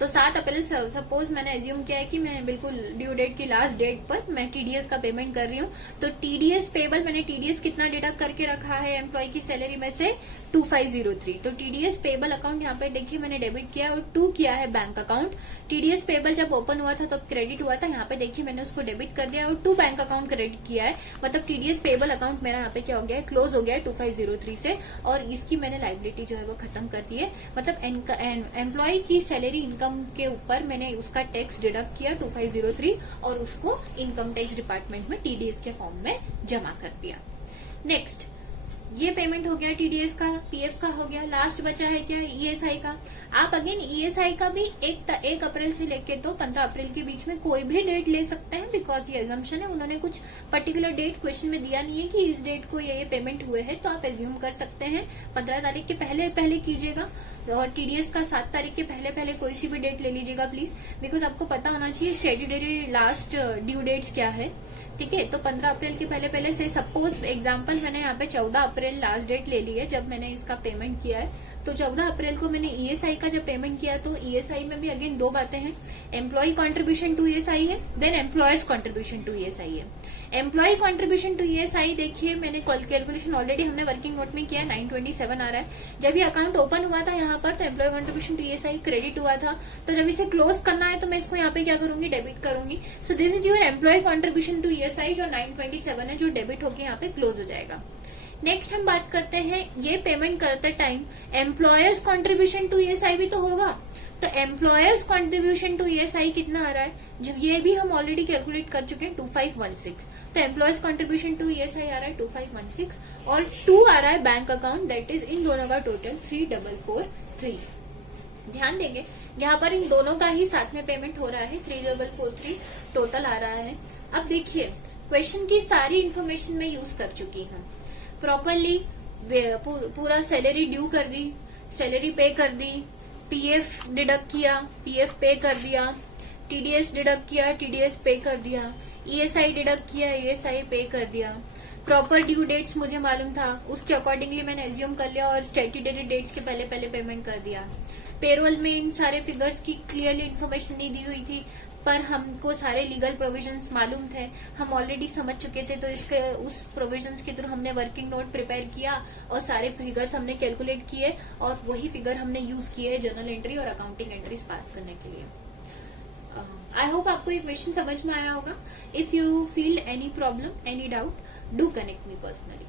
तो 7 अप्रैल सपोज मैंने एज्यूम किया है कि मैं बिल्कुल ड्यू डेट की लास्ट डेट पर मैं टीडीएस का पेमेंट कर रही हूँ, तो टीडीएस पेबल मैंने टीडीएस कितना डिडक्ट करके रखा है एम्प्लॉय की सैलरी में से 2503। तो टीडीएस पेबल अकाउंट यहाँ पे देखिए मैंने डेबिट किया और 2 किया है बैंक अकाउंट। टीडीएस पेबल जब ओपन हुआ था तब क्रेडिट हुआ था, यहाँ पे देखिए मैंने उसको डेबिट कर दिया और 2 बैंक अकाउंट क्रेडिट किया है। मतलब टीडीएस पेबल अकाउंट मेरा यहाँ पे क्या हो गया है, क्लोज हो गया है 2503 से, और इसकी मैंने लाइबिलिटी जो है वो खत्म कर दी है। मतलब एम्प्लॉय की सैलरी इनकम के ऊपर मैंने उसका टैक्स डिडक्ट किया 2503 और उसको इनकम टैक्स डिपार्टमेंट में टीडीएस के फॉर्म में जमा कर दिया। नेक्स्ट, ये पेमेंट हो गया टीडीएस का, पीएफ का हो गया। लास्ट बचा है क्या, ईएसआई का। आप अगेन ईएसआई का भी 1 अप्रैल से लेके तो 15 अप्रैल के बीच में कोई भी डेट ले सकते हैं, बिकॉज ये एजम्पशन है, उन्होंने कुछ पर्टिकुलर डेट क्वेश्चन में दिया नहीं है कि इस डेट को ये पेमेंट हुए हैं, तो आप एज्यूम कर सकते हैं 15 तारीख के पहले कीजिएगा, और टीडीएस का 7 तारीख के पहले कोई सी भी डेट ले लीजिएगा प्लीज, बिकॉज आपको पता होना चाहिए स्टेट्यूटरी लास्ट ड्यू डेट्स क्या है। ठीक है, तो 15 अप्रैल के पहले से सपोज एग्जांपल मैंने यहाँ पे 14 अप्रैल लास्ट डेट ले ली है जब मैंने इसका पेमेंट किया है, तो 14 अप्रैल को मैंने ईएसआई का जब पेमेंट किया, तो ईएसआई में भी अगेन 2 बातें हैं, एम्प्लॉय कॉन्ट्रीब्यूशन टू ईएसआई है, then employers contribution to ESI है। एम्प्लॉय कॉन्ट्रीब्यूशन टू ईएसआई देखिए मैंने कैलकुलेशन ऑलरेडी हमने वर्किंग नोट में किया, 927 आ रहा है। जब ये अकाउंट ओपन हुआ था यहाँ पर तो employ contribution to ESI credit हुआ था, तो जब इसे क्लोज करना है तो मैं इसको यहाँ पे क्या करूंगी, डेबिट करूंगी। So this is your employ contribution to ESI जो 927 है, जो डेबिट होकर यहाँ पे क्लोज हो जाएगा। नेक्स्ट हम बात करते हैं, ये पेमेंट करते time employers contribution to ESI भी तो होगा, तो एम्प्लॉयर्स कॉन्ट्रीब्यूशन टू ईएसआई कितना आ रहा है, जब ये भी हम ऑलरेडी कैलकुलेट कर चुके हैं 2516, तो एम्प्लॉयर्स कॉन्ट्रीब्यूशन टू ईएसआई आ रहा है 2516 और 2 आ रहा है bank account, that is in दोनों का टोटल 3443। ध्यान देंगे यहाँ पर इन दोनों का ही साथ में पेमेंट हो रहा है, 3443 टोटल आ रहा है। अब देखिए क्वेश्चन की सारी इंफॉर्मेशन मैं यूज कर चुकी हूँ प्रॉपरली, पूरा सैलरी ड्यू कर दी, सैलरी पे कर दी, पीएफ डिडक्ट किया, पीएफ पे कर दिया, टीडीएस डिडक्ट किया, टीडीएस पे कर दिया, ईएसआई डिडक्ट किया, ईएसआई पे कर दिया, प्रॉपर ड्यू डेट्स मुझे मालूम था उसके अकॉर्डिंगली मैंने एज्यूम कर लिया और स्टैट्यूटरी डेट्स के पहले पेमेंट कर दिया। पेरोल में इन सारे फिगर्स की क्लियरली इन्फॉर्मेशन नहीं दी हुई थी, पर हमको सारे लीगल प्रोविजंस मालूम थे, हम ऑलरेडी समझ चुके थे, तो इसके उस प्रोविजंस के थ्रू हमने वर्किंग नोट प्रिपेयर किया और सारे फिगर्स हमने कैलकुलेट किए और वही फिगर हमने यूज किए जर्नल एंट्री और अकाउंटिंग एंट्रीज पास करने के लिए। आई होप आपको ये क्वेश्चन समझ में आया होगा। If you feel any problem, any doubt, do connect me personally.